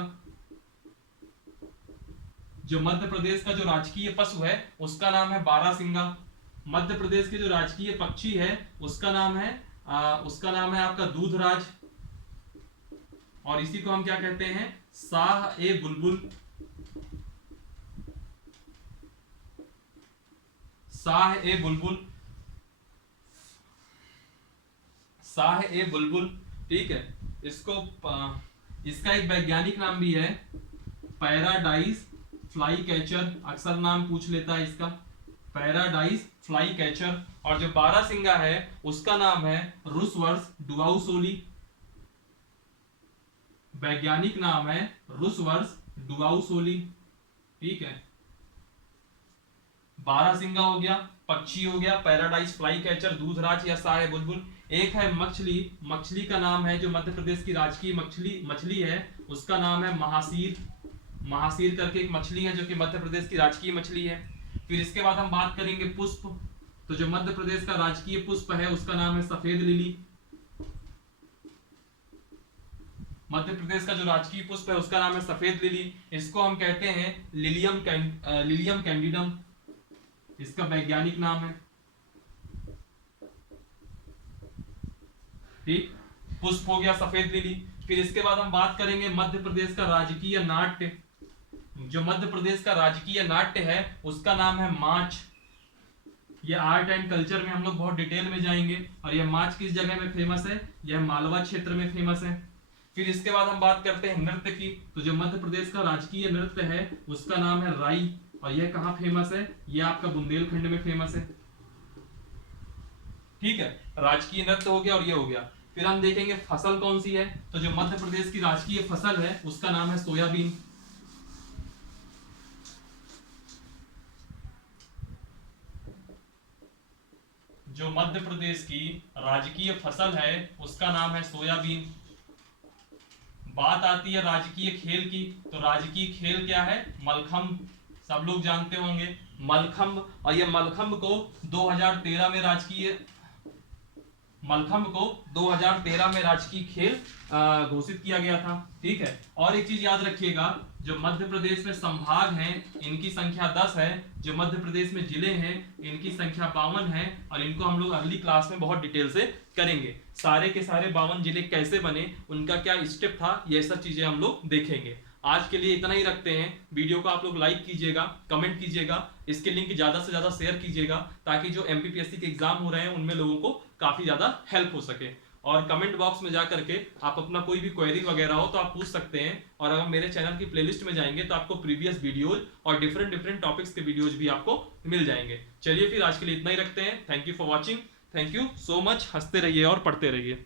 जो मध्य प्रदेश का जो राजकीय पशु है उसका नाम है बारहसिंगा। मध्य प्रदेश के जो राजकीय पक्षी है उसका नाम है आपका दूधराज, और इसी को हम क्या कहते हैं, शाह ए बुलबुल। शाह ए बुलबुल, शाह ए बुलबुल। ठीक है, इसका एक वैज्ञानिक नाम भी है पैराडाइज फ्लाई कैचर, अक्सर नाम पूछ लेता है इसका, पैराडाइज फ्लाई कैचर। और जो बारहसिंगा है उसका नाम है रुसवर्स डुआउसोली, वैज्ञानिक नाम है रुसवर्स डुआउसोली। ठीक है, बारहसिंगा हो गया, पक्षी हो गया, पैराडाइज फ्लाई कैचर, दूधराज या शाह बुलबुल। एक है मछली। मछली का नाम है, जो मध्य प्रदेश की राजकीय मछली है उसका नाम है महासीर। महासीर करके एक मछली है जो कि मध्य प्रदेश की राजकीय मछली है। फिर इसके बाद हम बात करेंगे पुष्प। तो जो मध्य प्रदेश का राजकीय पुष्प है उसका नाम है सफेद लिली। मध्य प्रदेश का जो राजकीय पुष्प है उसका नाम है सफेद लिली। इसको हम कहते हैं लिलियम कैंडिडम, इसका वैज्ञानिक नाम है। ठीक, पुष्प हो गया सफेद लिली। फिर इसके बाद हम बात करेंगे मध्य प्रदेश का राजकीय नाट्य। जो मध्य प्रदेश का राजकीय नाट्य है उसका नाम है माच। ये आर्ट एंड कल्चर में हम लोग बहुत डिटेल में जाएंगे। और यह माच किस जगह में फेमस है, यह मालवा क्षेत्र में फेमस है। फिर इसके बाद हम बात करते हैं नृत्य की। तो जो मध्य प्रदेश का राजकीय नृत्य है उसका नाम है राई, और यह कहां फेमस है, यह आपका बुंदेलखंड में फेमस है। ठीक है, राजकीय नृत्य हो गया और ये हो गया। फिर हम देखेंगे फसल कौन सी है। तो जो मध्य प्रदेश की राजकीय फसल है उसका नाम है सोयाबीन। जो मध्य प्रदेश की राजकीय फसल है उसका नाम है सोयाबीन। बात आती है राजकीय खेल की। तो राजकीय खेल क्या है, मलखंभ, सब लोग जानते होंगे मलखंभ। और ये मलखंभ को 2013 में राजकीय खेल घोषित किया गया था। ठीक है, और एक चीज याद रखिएगा, जो मध्य प्रदेश में संभाग हैं इनकी संख्या 10 है, जो मध्य प्रदेश में जिले हैं इनकी संख्या 52 है, और इनको हम लोग अगली क्लास में बहुत डिटेल से करेंगे। सारे के सारे 52 जिले कैसे बने, उनका क्या स्टेप था, ये सब चीजें हम लोग देखेंगे। आज के लिए इतना ही रखते हैं। वीडियो को आप लोग लाइक कीजिएगा, कमेंट कीजिएगा, इसके लिंक ज्यादा से ज्यादा शेयर कीजिएगा, ताकि जो एमपीपीएससी के एग्जाम हो रहे हैं उनमें लोगों को काफी ज्यादा हेल्प हो सके। और कमेंट बॉक्स में जा करके आप अपना कोई भी क्वेरी वगैरह हो तो आप पूछ सकते हैं। और अगर मेरे चैनल की प्लेलिस्ट में जाएंगे तो आपको प्रीवियस वीडियोज और डिफरेंट टॉपिक्स के वीडियोज भी आपको मिल जाएंगे। चलिए फिर आज के लिए इतना ही रखते हैं। Thank you for watching. Thank you so much. हंसते रहिए और पढ़ते रहिए।